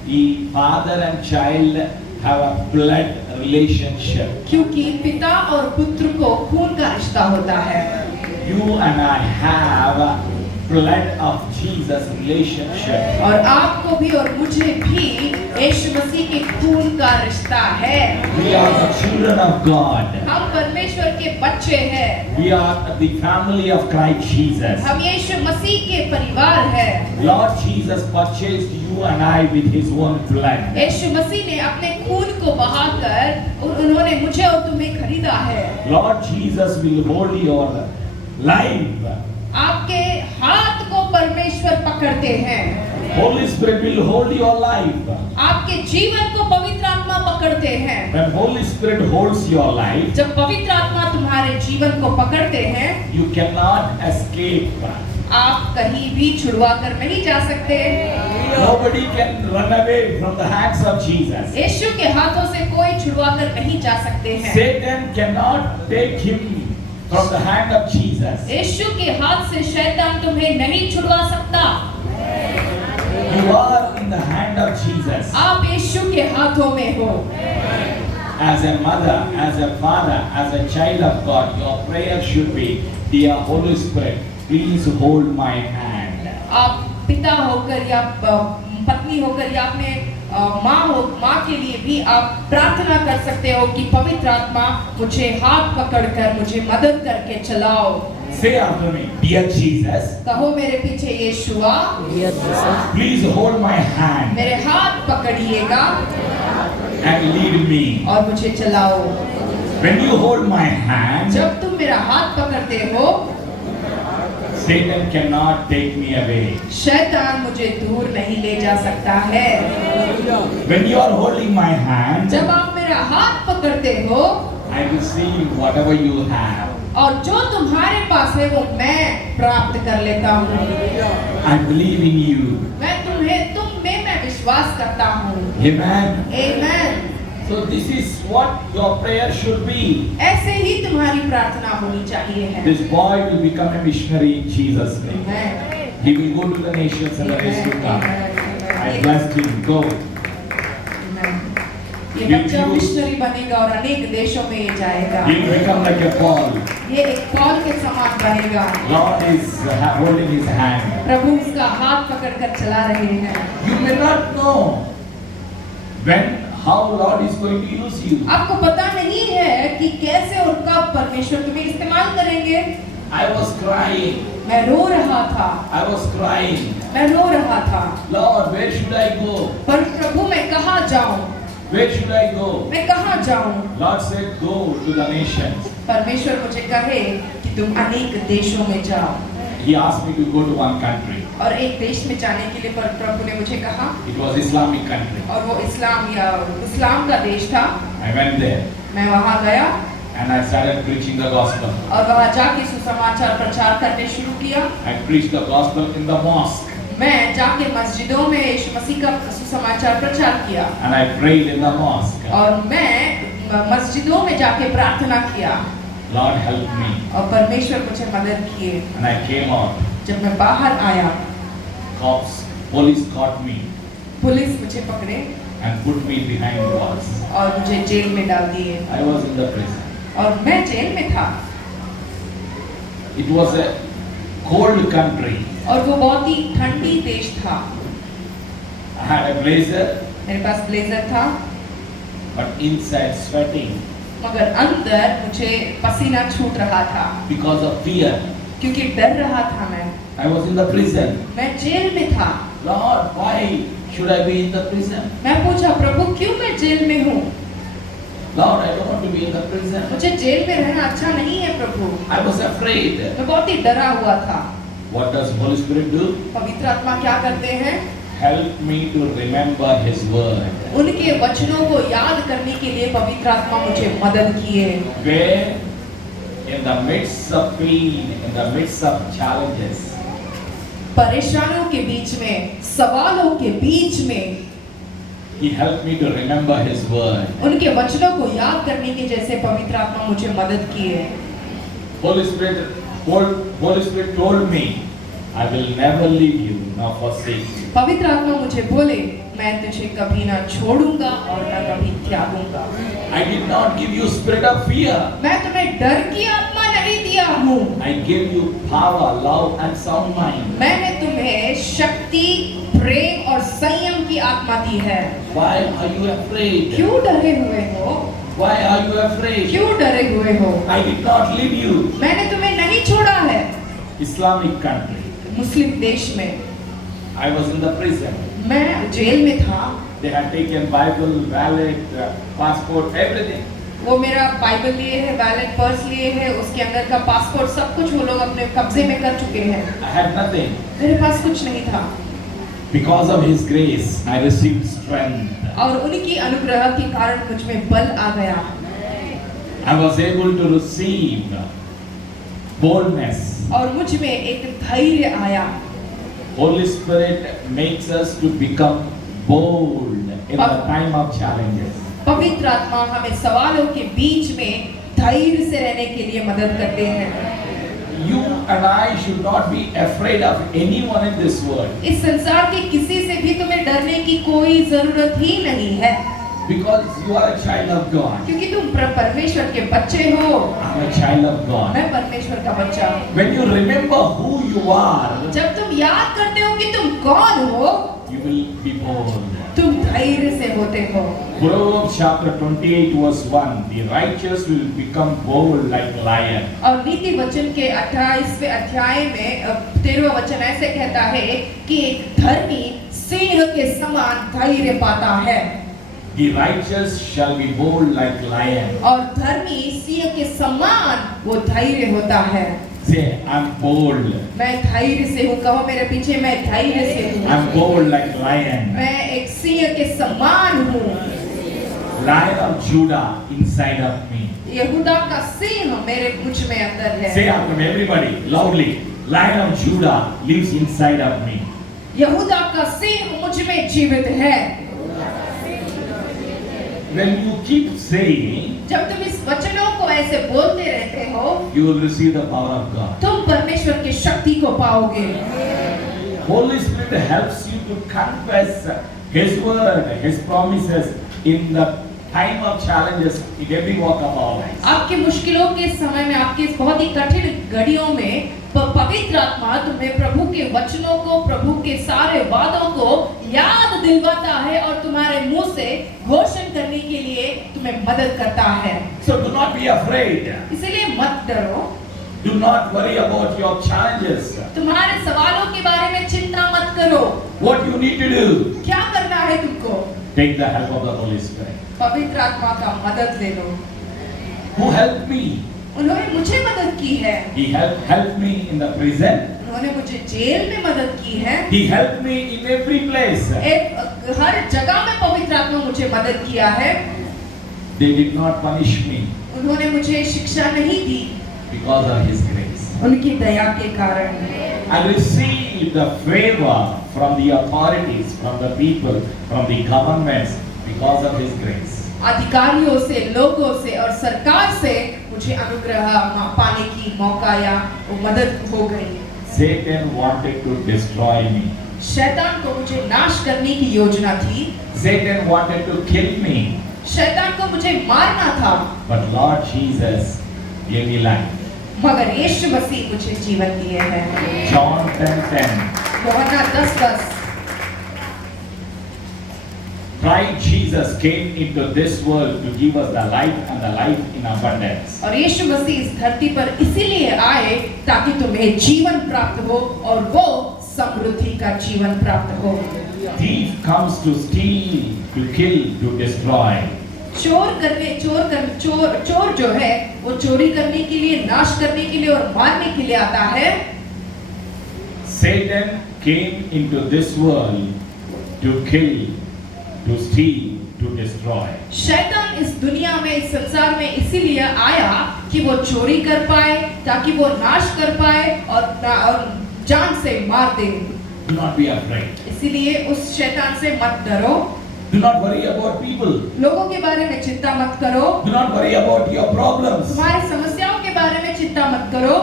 the father and child have a blood relationship. क्योंकि पिता और पुत्र को खून का रिश्ता होता है। You and I have a blood of Jesus relationship. और आपको भी और मुझे भी यीशु मसीह के खून का रिश्ता है। We are the children of God. हम परमेश्वर के बच्चे हैं। We are the family of Christ Jesus. हम यीशु मसीह के परिवार हैं। Lord Jesus purchased you and I with His own blood. यीशु मसीह ने अपने खून को बहाकर उन्होंने मुझे और तुम्हें खरीदा है। Lord Jesus will hold your life. आपके हाथ को परमेश्वर पकड़ते हैं। Holy Spirit will hold your life. आपके जीवन को पवित्र आत्मा पकड़ते हैं। When Holy Spirit holds your life, जब पवित्र आत्मा तुम्हारे जीवन को पकड़ते हैं, you cannot escape. आप कहीं भी छुड़वा कर नहीं जा सकते। Nobody can run away from the hands of Jesus. यीशु के हाथों से कोई छुड़वा कर नहीं जा सकते हैं। Satan cannot take him from the hand of Jesus. यीशु के हाथ से शैतान तुम्हें नहीं छुड़वा सकता। You are in the hand of Jesus. आप यीशु के हाथों में हो। As a mother, as a father, as a child of God, your prayer should be, Dear Holy Spirit, please hold my hand. आप पिता होकर या पत्नी होकर या अपने माँ के लिए भी आप प्रार्थना कर सकते हो कि पवित्र आत्मा मुझे हाथ पकड़कर मुझे मदद करके चलाओ। Say after me, Dear Jesus, कहो मेरे पीछे यीशुआ, please hold my hand मेरे हाथ पकड़िएगा and lead me. और मुझे चलाओ। When you hold my hand, जब तुम मेरा हाथ पकड़ते हो, Satan cannot take me away. शैतान मुझे दूर नहीं ले जा सकता है। When you are holding my hand, जब आप मेरा हाथ पकड़ते हो, I receive whatever you have. और जो तुम्हारे पास है वो मैं प्राप्त कर लेता हूँ। I believe in you. तुम में मैं विश्वास करता हूँ। Amen. Amen. So this is what your prayer should be. ऐसे ही तुम्हारी प्रार्थना होनी चाहिए है। This boy will become a missionary in Jesus' name. Amen. He will go to the nations and the rest will come. I blessed him. Go. ये बच्चा missionary बनेगा और अनेक देशों में ये जाएगा। He will become like a Paul. ये एक पॉल के समान बनेगा। Lord is holding his hand. प्रभु उसका हाथ पकड़कर चला रहे हैं। You may not know when, how Lord is going to use you. आपको पता नहीं है कि कैसे और कब परमेश्वर तुम्हें इस्तेमाल करेंगे। I was crying. मैं रो रहा था। I was crying. मैं रो रहा था। Lord, where should I go? पर प्रभु मैं कहाँ जाऊँ? Where should I go? मैं कहाँ जाऊँ? Lord said, go to the nations. परमेश्वर मुझे कहे कि तुम अनेक देशों में जाओ। He asked me to go to one country. और एक देश में जाने के लिए प्रभु ने मुझे कहा। It was Islamic country. और वो इस्लाम का देश था। I went there मैं वहाँ गया and I started preaching the gospel. और वहाँ जाके सुसमाचार प्रचार करने शुरू किया। I preached the gospel in the mosque मैं जाके मस्जिदों में यीशु मसीह का सुसमाचार प्रचार किया। and I prayed in the mosque. और मैं मस्जिदों में जाके प्रार्थना किया। Lord help me. और परमेश्वर मुझे मदद किए। And I came out. जब मैं बाहर आया, Police caught me पुलिस मुझे पकड़े and put me behind bars. और मुझे जेल में डाल दिए। I was in the prison. और मैं जेल में था। It was a cold country. और वो बहुत ही ठंडी देश था। I had a blazer, मेरे पास ब्लेजर था, but inside sweating मगर अंदर मुझे पसीना छूट रहा था because of fear. क्योंकि डर रहा था मैं। I was in the prison. मैं जेल में था। Lord, why should I be in the prison? मैं पूछा प्रभु क्यों मैं जेल में हूँ? Lord, I don't want to be in the prison. मुझे जेल में रहना अच्छा नहीं है प्रभु। I was afraid. मैं बहुत ही डरा हुआ था। What does Holy Spirit do? पवित्र आत्मा क्या करते हैं? Help me to remember His word. उनके वचनों को याद करने के लिए पवित्र आत्मा मुझे मदद किए। Where in the midst of pain, in the midst of challenges, परेशानियों के बीच में, सवालों के बीच में He helped me to remember His word. उनके वचनों को याद करने के जैसे पवित्र आत्मा मुझे मदद किए। Holy Spirit told me, I will never leave you nor forsake you. पवित्र आत्मा मुझे बोले, मैं तुझे कभी ना छोड़ूंगा और ना कभी त्यागूंगा। I did not give you spirit of fear. मैं तुम्हें डर की आत्मा नहीं दिया हूँ। I gave you power, love and sound mind. मैंने तुम्हें शक्ति, प्रेम और संयम की आत्मा दी है। Why are you afraid? क्यों डरे हुए हो? Why are you afraid? क्यों डरे हुए हो? I did not leave you. मैंने तुम्हें नहीं छोड़ा है। Islamic country. मुस्लिम देश में I was in the prison. मैं जेल में था। They had taken Bible, wallet, passport, everything. वो मेरा बाइबल लिए है, वैलेट पर्स लिए है, उसके अंदर का पासपोर्ट सब कुछ वो लोग अपने कब्जे में कर चुके हैं। I had nothing. मेरे पास कुछ नहीं था। Because of His grace, I received strength. और उनकी अनुग्रह के कारण मुझ में बल आ गया। I was able to receive boldness. और मुझ में एक धैर्य आया। Holy Spirit makes us to become bold in the time of challenges. पवित्र आत्मा हमें सवालों के बीच में धैर्य से रहने के लिए मदद करते हैं। You and I should not be afraid of anyone in this world. इस संसार के किसी से भी तुम्हें डरने की कोई जरूरत ही नहीं है। Because you are a child of God. क्योंकि तुम परमेश्वर के बच्चे हो। I'm a child of God. मैं परमेश्वर का बच्चा हूँ। When you remember who you are, जब तुम याद करते हो कि तुम कौन हो, you will be bold. तुम धैर्य से होते हो। Proverbs chapter 28 verse 1. The righteous will become bold like lion. और नीति वचन के 28वें अध्याय में 13वां वचन ऐसे कहता है कि एक धर्मी सिंह के समान धैर्य पाता है। The righteous shall be bold like lion. और धर्मी सिंह के समान वो धैर्य होता है। Say, I'm bold. मैं धैर्य से हूँ। कहो मेरे पीछे, मैं धैर्य से हूँ। I'm bold like lion. मैं एक सिंह के समान हूँ। Lion of Judah inside of me. यहूदा का सिंह मेरे मुझ में अंदर है। Say after me, everybody, loudly. Lion of Judah lives inside of me. यहूदा का सिंह मुझ में जीवित है। When you keep saying, जब तुम इस वचनों को ऐसे बोलते रहते हो, you will receive the power of God. तुम परमेश्वर की शक्ति को पाओगे। Holy Spirit helps you to confess His word, His promises in the time of challenges in every walk of our lives. आपके मुश्किलों के समय में, आपके इस बहुत ही कठिन घड़ियों में पवित्र आत्मा तुम्हें प्रभु के वचनों को, प्रभु के सारे वादों को याद दिलवाता है और तुम्हारे मुंह से घोषणा करने के लिए तुम्हें मदद करता है। So do not be afraid. इसलिए मत डरो। Do not worry about your challenges. तुम्हारे सवालों के बारे में चिंता मत करो। What you need to do? क्या करना है तुमको? Take the help of the Holy Spirit. पवित्र आत्मा का मदद ले लो। Who helped me? उन्होंने मुझे मदद की है। He helped me in the prison. उन्होंने मुझे जेल में मदद की है। He helped me in every place. हर जगह में पवित्र आत्मा मुझे मदद किया है। They did not punish me उन्होंने मुझे शिक्षा नहीं दी because of His grace. उनकी दया के कारण। I received the favor from the authorities, from the people, from the governments because of His grace. अधिकारियों से, लोगों से और सरकार से मुझे अनुग्रह पाने की मौका या मदद हो गई। Satan wanted to destroy me. शैतान को मुझे नाश करने की योजना थी। Satan wanted to kill me. शैतान को मुझे मारना था। But Lord Jesus gave me life. मगर यीशु मसीह मुझे जीवन दिए हैं। John 10:10. यूहन्ना 10:10। Christ Jesus came into this world to give us the life and the life in abundance. और यीशु मसीह इस धरती पर इसीलिए आए ताकि तुम्हें जीवन प्राप्त हो और वो समृद्धि का जीवन प्राप्त हो। Thief comes to steal, to kill, to destroy. चोर जो है वो चोरी करने के लिए, नाश करने के लिए और मारने के लिए आता है। Satan came into this world to kill, to steal, to destroy. शैतान इस दुनिया में, इस संसार में इसीलिए आया कि वो चोरी कर पाए, ताकि वो नाश कर पाए और जान से मार दे। Do not be afraid. इसीलिए उस शैतान से मत डरो। Do not worry about people. लोगों के बारे में चिंता मत करो। Do not worry about your problems. तुम्हारी समस्याओं के बारे में चिंता मत करो।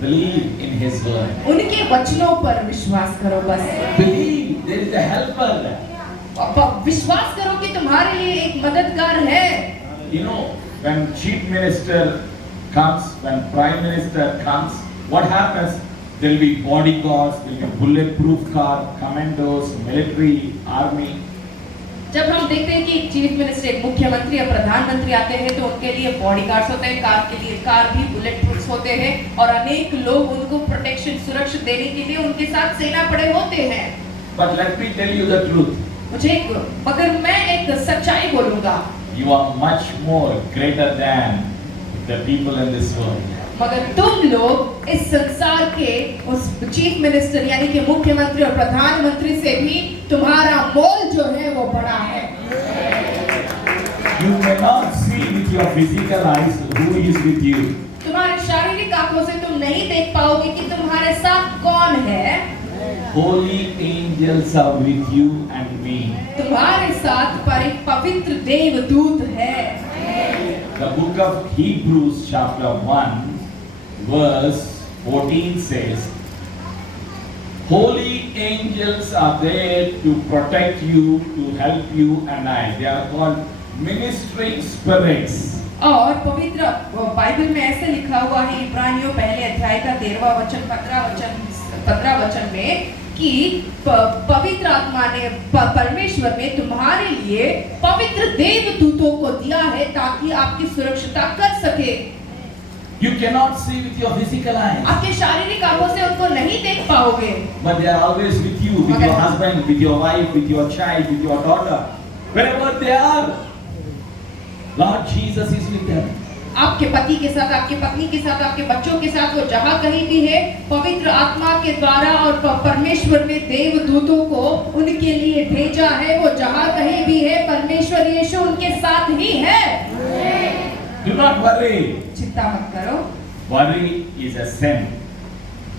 Believe in His word. उनके वचनों पर विश्वास करो बस। Believe there is a helper. विश्वास करो कि तुम्हारे लिए एक मददगार है। You know, when chief minister comes, when prime minister comes, what happens? There will be bodyguards, there will be bulletproof car, commandos, military, army. जब हम देखते हैं कि चीफ मिनिस्टर, एक मुख्यमंत्री या प्रधानमंत्री आते हैं तो उनके लिए बॉडीगार्ड्स होते हैं, कार के लिए कार भी बुलेट प्रूफ होते हैं और अनेक लोग उनको प्रोटेक्शन, सुरक्षा देने के लिए उनके साथ सेना पड़े होते हैं। But let me tell you the truth. मगर मैं एक सच्चाई बोलूंगा। You are much more greater than the people in this world. मगर तुम लोग इस संसार के उस चीफ मिनिस्टर यानी कि मुख्यमंत्री और प्रधानमंत्री से भी तुम्हारा मोल जो है वो बड़ा है। You cannot see with your physical eyes who is with you. तुम्हारे शारीरिक आंखों से तुम नहीं देख पाओगे कि तुम्हारे साथ कौन है। Holy angels are with you and me. तुम्हारे साथ पवित्र देवदूत है। The book of Hebrews chapter 1 verse 14 says, Holy angels are there to protect you, to help you and I. They are called ministering spirits. और पवित्र Bible में ऐसे लिखा हुआ है इब्रानियों पहले अध्याय का 13वां वचन 15 वचन में कि पवित्र आत्मा ने, परमेश्वर ने तुम्हारे लिए पवित्र देवदूतों को दिया है ताकि आपकी सुरक्षा कर सके। You cannot see with your physical eyes. आपके शारीरिक आंखों से उनको नहीं देख पाओगे। But they are always with you, with your husband, with your wife, with your child, with your daughter, wherever they are. Lord Jesus is with them. आपके पति के साथ, आपकी पत्नी के साथ, आपके बच्चों के साथ, वो जहाँ कहीं भी है, पवित्र आत्मा के द्वारा और परमेश्वर ने देवदूतों को उनके लिए भेजा है। वो जहाँ कहीं भी है, परमेश्वर यीशु उनके साथ ही है। Do not worry. चिंता मत करो। Worry is a sin.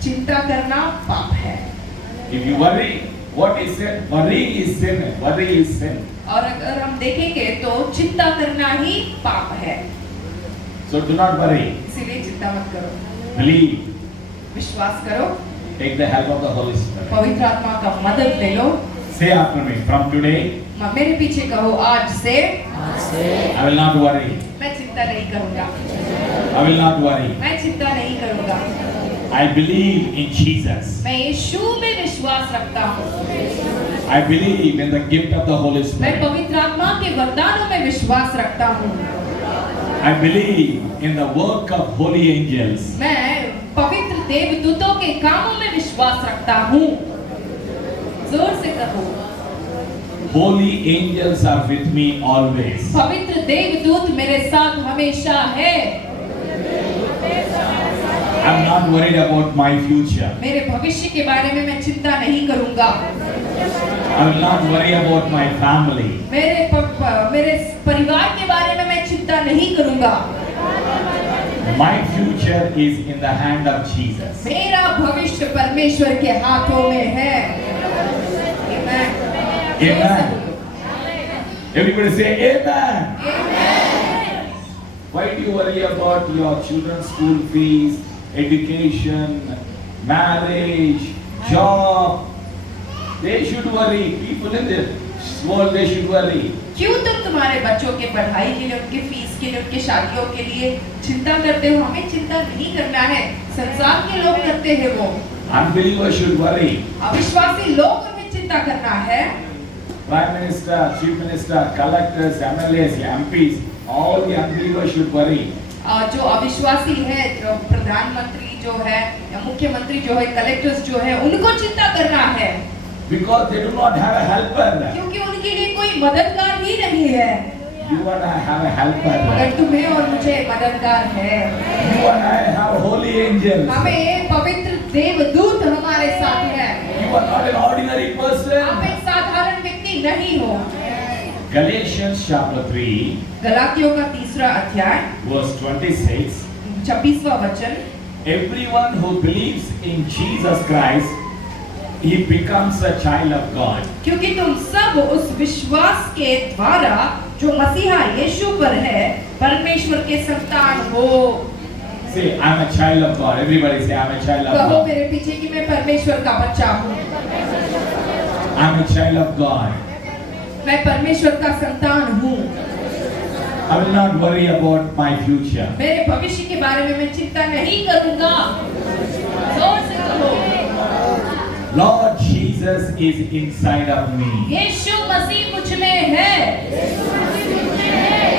चिंता करना पाप है। If you worry, what is sin? Worry is sin. Worry is sin. और अगर हम देखेंगे तो चिंता करना ही पाप है। So do not worry. इसीलिए चिंता मत करो। Believe. विश्वास करो। Take the help of the Holy Spirit. पवित्र आत्मा का मदद ले लो। Say after me, from today, मेरे पीछे कहो, आज से I will not worry. मैं चिंता नहीं करूंगा। I will not worry. मैं चिंता नहीं करूंगा। I believe in Jesus. मैं यीशु में विश्वास रखता हूँ। I believe in the gift of the Holy मैं Spirit. पवित्र आत्मा के वरदानों में विश्वास रखता हूँ। I believe in the work of holy angels. मैं पवित्र देवदूतों के कामों में विश्वास रखता हूँ। जोर से कहो। Holy angels are with me always. पवित्र देवदूत मेरे साथ हमेशा है। I'm not worried about my future. मेरे भविष्य के बारे में मैं चिंता नहीं करूंगा। I will not worry about my family. मेरे परिवार के बारे में मैं चिंता नहीं करूंगा। My future is in the hand of Jesus. मेरा भविष्य परमेश्वर के हाथों में है। Amen. Amen. Everybody say amen. Amen. Why do you worry about your children's school fees, education, marriage, job? They should worry. People in this world, they should worry. क्यों तुम तुम्हारे बच्चों के पढ़ाई के लिए, उनके फीस के लिए, उनके शादियों के लिए चिंता करते हो? हमें चिंता नहीं करना है। संसार के लोग करते हैं वो। Unbelievers should worry. अविश्वासी लोग उन्हें चिंता करना है। Prime Minister, Chief Minister, collectors, MLAs, MPs, all the unbelievers should worry. जो अविश्वासी है, जो प्रधानमंत्री जो है, या मुख्यमंत्री जो है, कलेक्टर्स जो है, उनको चिंता करना है। Because they do not have a helper. क्योंकि उनके लिए कोई मददगार ही नहीं है। You and I have a helper. अगर तुम्हें और मुझे मददगार है, You and I have holy angels. हमें पवित्र देवदूत हमारे साथ है। You are not an ordinary आप person. एक साधारण व्यक्ति नहीं हो। Galatians chapter 3, गलातियों का 3 अध्याय verse 26. 26वां वचन। Everyone who believes in Jesus Christ, he becomes a child of God. क्योंकि तुम सब उस विश्वास के द्वारा जो मसीहा यीशु पर है, परमेश्वर के संतान हो। Say, I'm a child of God. Everybody say, I'm a child of कहो God. मेरे पीछे कि मैं परमेश्वर का बच्चा हूँ। I'm a child of God. मैं परमेश्वर का संतान हूँ। I will not worry about my future. मेरे भविष्य के बारे में मैं चिंता नहीं करूँगा। जोर से कहो। Lord Jesus is inside of me. यीशु मसीह मुझ में है।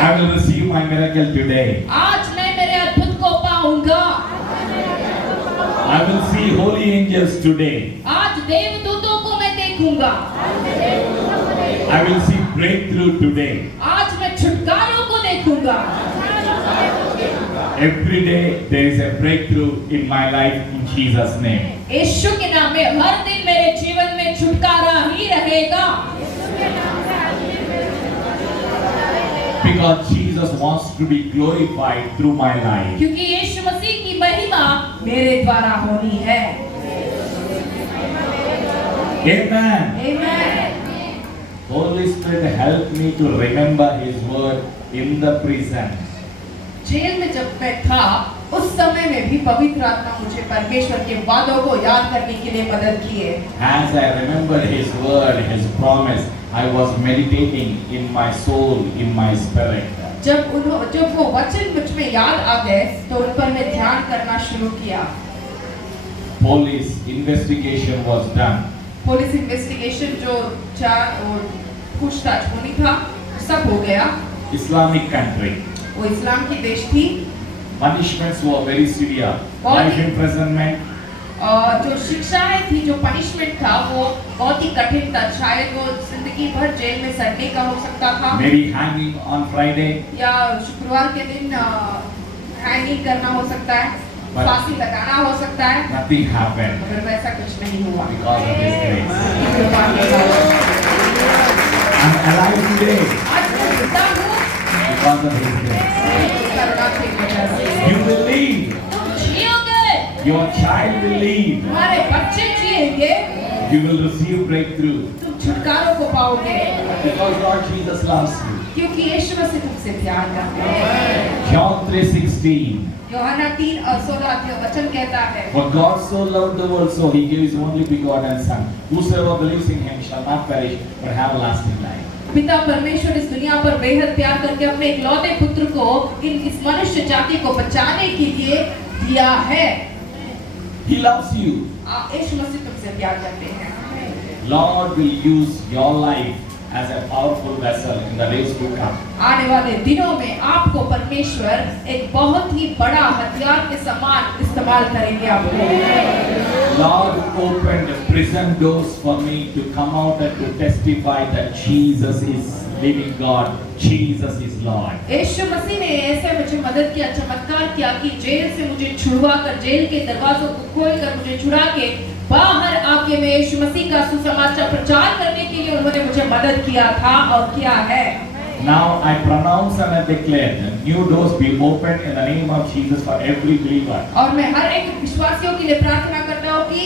I will receive my miracle today. आज मैं मेरे अद्भुत को पाऊंगा। I will see holy angels today. आज देवदूतों को मैं देखूंगा। I will see breakthrough today. आज मैं छुटकारों को देखूंगा। Every day there is a breakthrough in my life in Jesus' name. यीशु के नाम में हर दिन मेरे जीवन में छुटकारा ही रहेगा। Because Jesus wants to be glorified through my life. क्योंकि यीशु मसीह की महिमा मेरे द्वारा होनी है। Amen. Amen. Holy Spirit help me to remember His word in the prison. Jail में जब मैं था, उस समय में भी पवित्र आत्मा मुझे परमेश्वर के वादों को याद करने के लिए मदद किए। As I remembered His word, His promise, I was meditating in my soul, in my spirit. जब वो वचन मुझ में याद आ गए, तो उन पर मैं ध्यान करना शुरू किया। Police investigation was done. Police investigation जो पूछताछ होनी था, सब हो गया। Islamic country. वो इस्लाम की देश थी। Punishments were very severe. बहुत Life ही- imprisonment, जो शिक्षाएं थी, जो पनिशमेंट था, वो बहुत ही कठिन था। शायद वो जिंदगी भर जेल में सड़ने का हो सकता था, maybe hanging on Friday. या शुक्रवार के दिन हैंगिंग करना हो सकता है, But- फांसी लगाना हो सकता है। Nothing happened मगर वैसा कुछ नहीं हुआ। because of His grace. कृपा के कारण। I'm alive today आज मैं जिंदा हूँ because of His grace. करुणा की वजह से। You will live. तुम जियोगे, Your child will live. तुम्हारे बच्चे जिएंगे, You will receive breakthrough तुम छुटकारों को पाओगे। because Lord Jesus loves you. क्योंकि यीशु मसीह तुमसे प्यार करता है। John 3:16. यूहन्ना 3 और 16 वचन कहता है, For God so loved the world, so He gave His only begotten Son. Whosoever believes in Him shall not perish, but have lasting life. पिता परमेश्वर इस दुनिया पर बेहद प्यार करके अपने इकलौते पुत्र को इस मनुष्य जाति को बचाने के लिए दिया है। He loves you. यीशु मसीह तुमसे प्यार करते हैं। Lord will use your life as a powerful vessel in the days to come. आने वाले दिनों में आपको परमेश्वर एक बहुत ही बड़ा हथियार के समान इस्तेमाल करेंगे आपको। Lord opened prison doors for me to come out and to testify that Jesus is living God, Jesus is Lord. यीशु मसीह ने ऐसे मुझे मदद किया, चमत्कार किया कि जेल से मुझे छुड़वा कर, जेल के दरवाजों को खोलकर मुझे छुड़ा के बाहर आके मैं यीशु मसीह का सुसमाचार प्रचार करने के लिए उन्होंने मुझे मदद किया था और किया है। Now I pronounce and I declare that new doors be opened in the name of Jesus for every believer. और मैं हर एक विश्वासियों के लिए प्रार्थना करता हूँ कि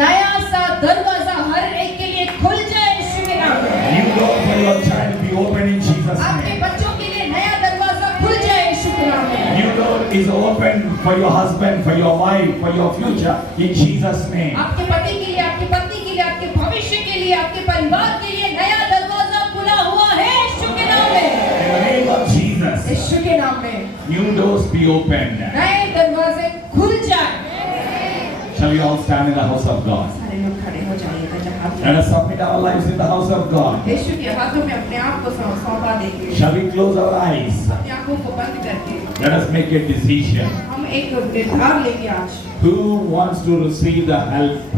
नया सा दरवाजा हर एक के लिए खुल जाए यीशु के नाम में। New door for your child be opened in Jesus' आपके name. बच्चों के लिए नया दरवाजा खुल जाए यीशु के नाम में। New door is open for your husband, for your wife, for your future in Jesus' name. आपके पति के लिए, आपकी पत्नी के लिए, आपके भविष्य के लिए, आपके परिवार के लिए नया दरवाजा खुला हुआ है यीशु के नाम में। In the name of Jesus, यीशु के नाम में new doors be opened. नए दरवाजे खुल जाए। Shall we all stand in the house of God? सारे लोग खड़े हो जाइएगा जहाँ Let us submit our lives in the house of God. यीशु के हाथों में अपने आप को सौंपा देंगे। Shall we close our eyes? अपनी आंखों को बंद करके Let us make a decision. हम एक निर्धार लेंगे आज। Who wants to receive the help?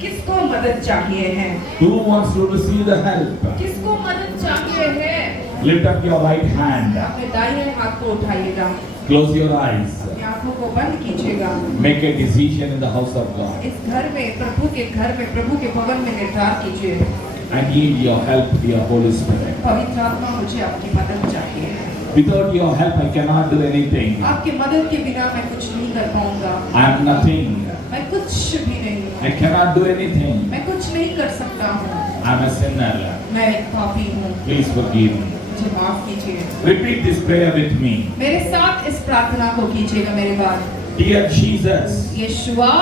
किसको मदद चाहिए है? Who wants to receive the help? किसको मदद चाहिए है? Lift up your right hand. अपने दाहिने हाथ को उठाइएगा, Close your eyes. अपनी आंखों को बंद कीजिएगा। Make a decision in the house of God. इस घर में, प्रभु के घर में, प्रभु के भवन में निर्धार कीजिए। I need your help, dear Holy Spirit. पवित्र आत्मा, मुझे आपकी मदद चाहिए। Without your help, I cannot do anything. आपकी मदद के बिना मैं कुछ नहीं कर पाऊंगा। I am nothing. मैं कुछ भी नहीं हूँ। I cannot do anything. मैं कुछ नहीं कर सकता हूँ। I am a sinner. मैं एक पापी हूँ। Please forgive me. मुझे माफ कीजिए। Repeat this prayer with me. मेरे साथ इस प्रार्थना को कीजिएगा मेरे बाद। Dear Jesus, यीशुआ,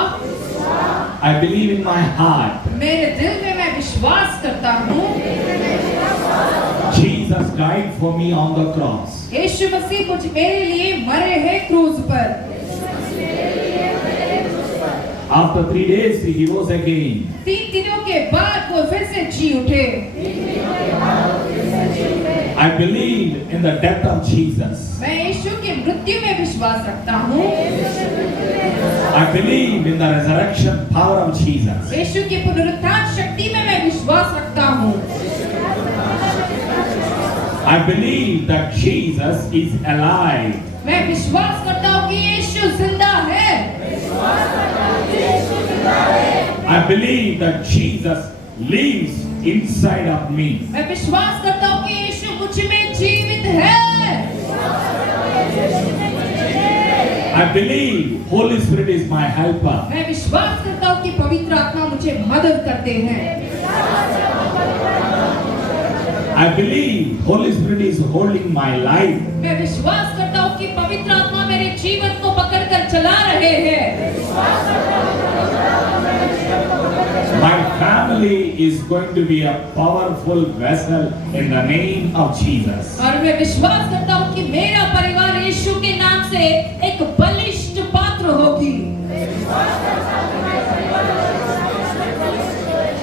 I believe in my heart. मेरे दिल में मैं विश्वास करता हूँ Jesus died for me on the cross. यीशु मसीह मुझ मेरे लिए मरे हैं क्रूज पर। After 3 days, he rose again. 3 दिनों के बाद वो फिर से जी उठे। I believe in the death of Jesus. मैं यीशु की मृत्यु में विश्वास रखता हूँ। I believe in the resurrection power of Jesus. यीशु की पुनरुत्थान शक्ति में मैं विश्वास रखता हूँ। I believe that Jesus is alive. मैं विश्वास करता हूँ कि यीशु जिंदा है। I believe that Jesus lives inside of me. मैं विश्वास करता हूँ कि यीशु मुझ में जीवित है। I believe Holy Spirit is my helper. मैं विश्वास करता हूँ कि पवित्र आत्मा मुझे मदद करते हैं। I believe Holy Spirit is holding my life. मैं विश्वास करता हूँ कि पवित्र आत्मा मेरे जीवन को पकड़कर चला रहे हैं। My family is going to be a powerful vessel in the name of Jesus. और मैं विश्वास करता हूँ कि मेरा परिवार यीशु के नाम से एक बलिष्ठ पात्र होगी।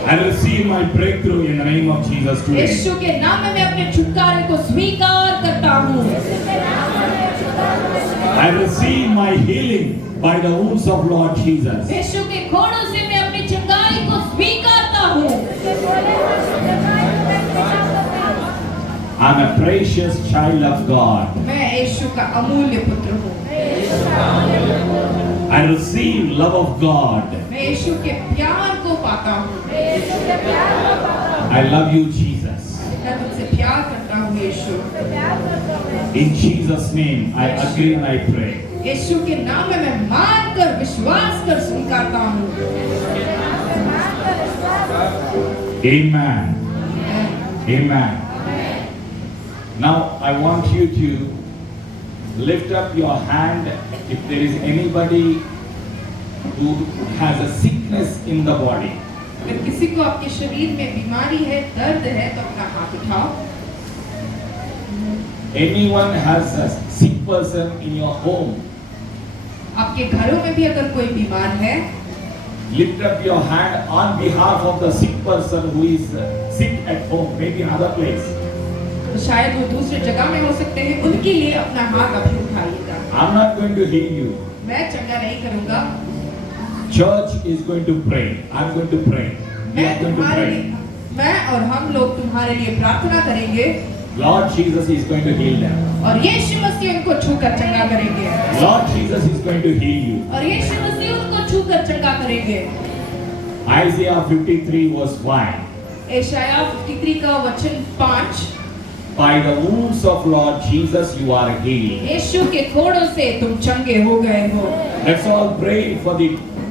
I receive my breakthrough in the name of Jesus today. यीशु के नाम में मैं अपने छुटकारे को स्वीकार करता हूँ। I receive my healing by the wounds of Lord Jesus. यीशु के खून से मैं अपनी चंगाई को स्वीकारता हूँ। I'm a precious child of God. मैं यीशु का अमूल्य पुत्र हूँ। I receive love of God. मैं यीशु के प्यार को पाता हूँ। I love you, Jesus. मैं तुमसे प्यार करता हूँ यीशु। In Jesus' name, I agree and I pray. यीशु के नाम में मैं मानकर विश्वास कर स्वीकारता हूँ। Amen. Amen. Now I want you to lift up your hand if there is anybody who has a sickness in the body. अगर किसी को आपके शरीर में बीमारी है, दर्द है, तो अपना हाथ उठाओ। Anyone has a sick person in your home, आपके घरों में भी अगर कोई बीमार है, lift up your hand on behalf of the sick person who is sick at home, maybe another place. तो शायद वो दूसरे जगह में हो सकते हैं, उनके लिए अपना हाथ अभी उठाइएगा। I'm not going to heal you. मैं चंगा नहीं करूंगा। Church is going to pray. I'm going to pray. We are going to pray. मैं और हम लोग तुम्हारे लिए प्रार्थना करेंगे Lord Jesus is going to heal them. और यीशु मसीह उनको छूकर चंगा करेंगे Lord Jesus is going to heal you. और यीशु मसीह उनको छूकर चंगा करेंगे। Isaiah 53 verse 5. यशायाह 53 का वचन 5, By the wounds of Lord Jesus you are healed. यीशु के कोड़ों से तुम चंगे हो गए हो। Let's all pray for the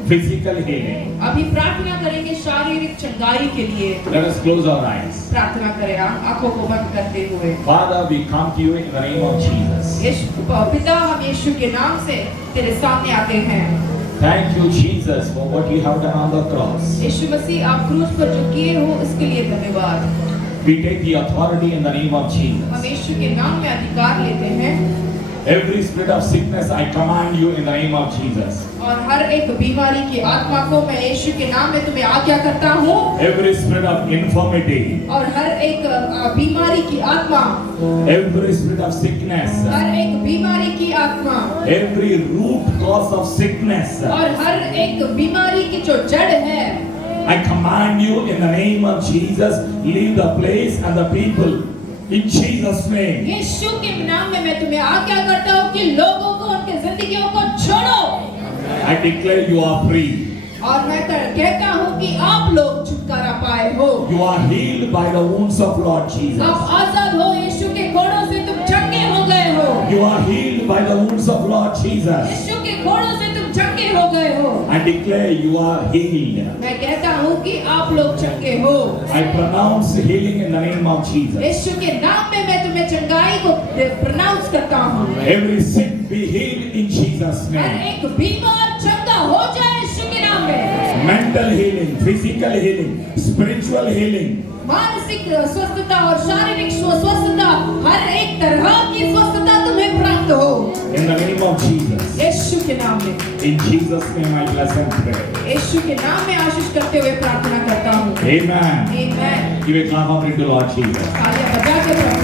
physical healing. अभी प्रार्थना करेंगे शारीरिक चंगाई के लिए। Let us close our eyes. प्रार्थना करें आंखों को बंद करते हुए। Father, we come to you in the name of Jesus. यीशु पिता, हम यीशु के नाम से तेरे सामने आते हैं। Thank you, Jesus, for what you have done on the cross. यीशु मसीह, आप क्रूस पर जो किए हो उसके लिए धन्यवाद। We take the authority in the name of हम Jesus. यीशु के नाम में अधिकार लेते हैं Every spirit of sickness, I command you in the name of Jesus. और हर एक बीमारी की आत्मा को मैं यीशु के नाम में तुम्हें आज्ञा करता हूँ Every spirit of infirmity, और हर एक बीमारी की आत्मा, every spirit of sickness, हर एक बीमारी की आत्मा every root cause of sickness, और हर एक बीमारी की जो जड़ है, I command you in the name of Jesus, leave the place and the people in Jesus' name. यीशु के नाम में मैं तुम्हें आज्ञा करता हूँ कि लोगों को उनके जिंदगियों को छोड़ो I declare you are free. और मैं कहता हूँ कि आप लोग छुटकारा पाए हो। You are healed by the wounds of Lord Jesus. आप आजाद हो, यीशु के कोड़ों से तुम चंगे हो गए हो। You are healed by the wounds of Lord Jesus. यीशु के कोड़ों से तुम चंगे हो गए हो। I declare you are healed. मैं कहता हूँ कि आप लोग चंगे हो। I pronounce healing in the name of Jesus. यीशु के नाम में मैं तुम्हें चंगाई को प्रोनाउंस करता हूँ। Every sick be healed in Jesus' her name. एक बीमार चंगा हो जाए यीशु के नाम में। Mental healing, physical healing, spiritual healing. मानसिक स्वस्थता और शारीरिक स्वस्थता, हर एक तरह की स्वस्थता तुम्हें प्राप्त हो In the name of Jesus. यीशु के नाम में। In Jesus' name I bless and pray. यीशु के नाम में आशीष करते हुए प्रार्थना करता हूँ। Amen. आमीन। Give a clap offering to Lord Jesus. तालियां बजा के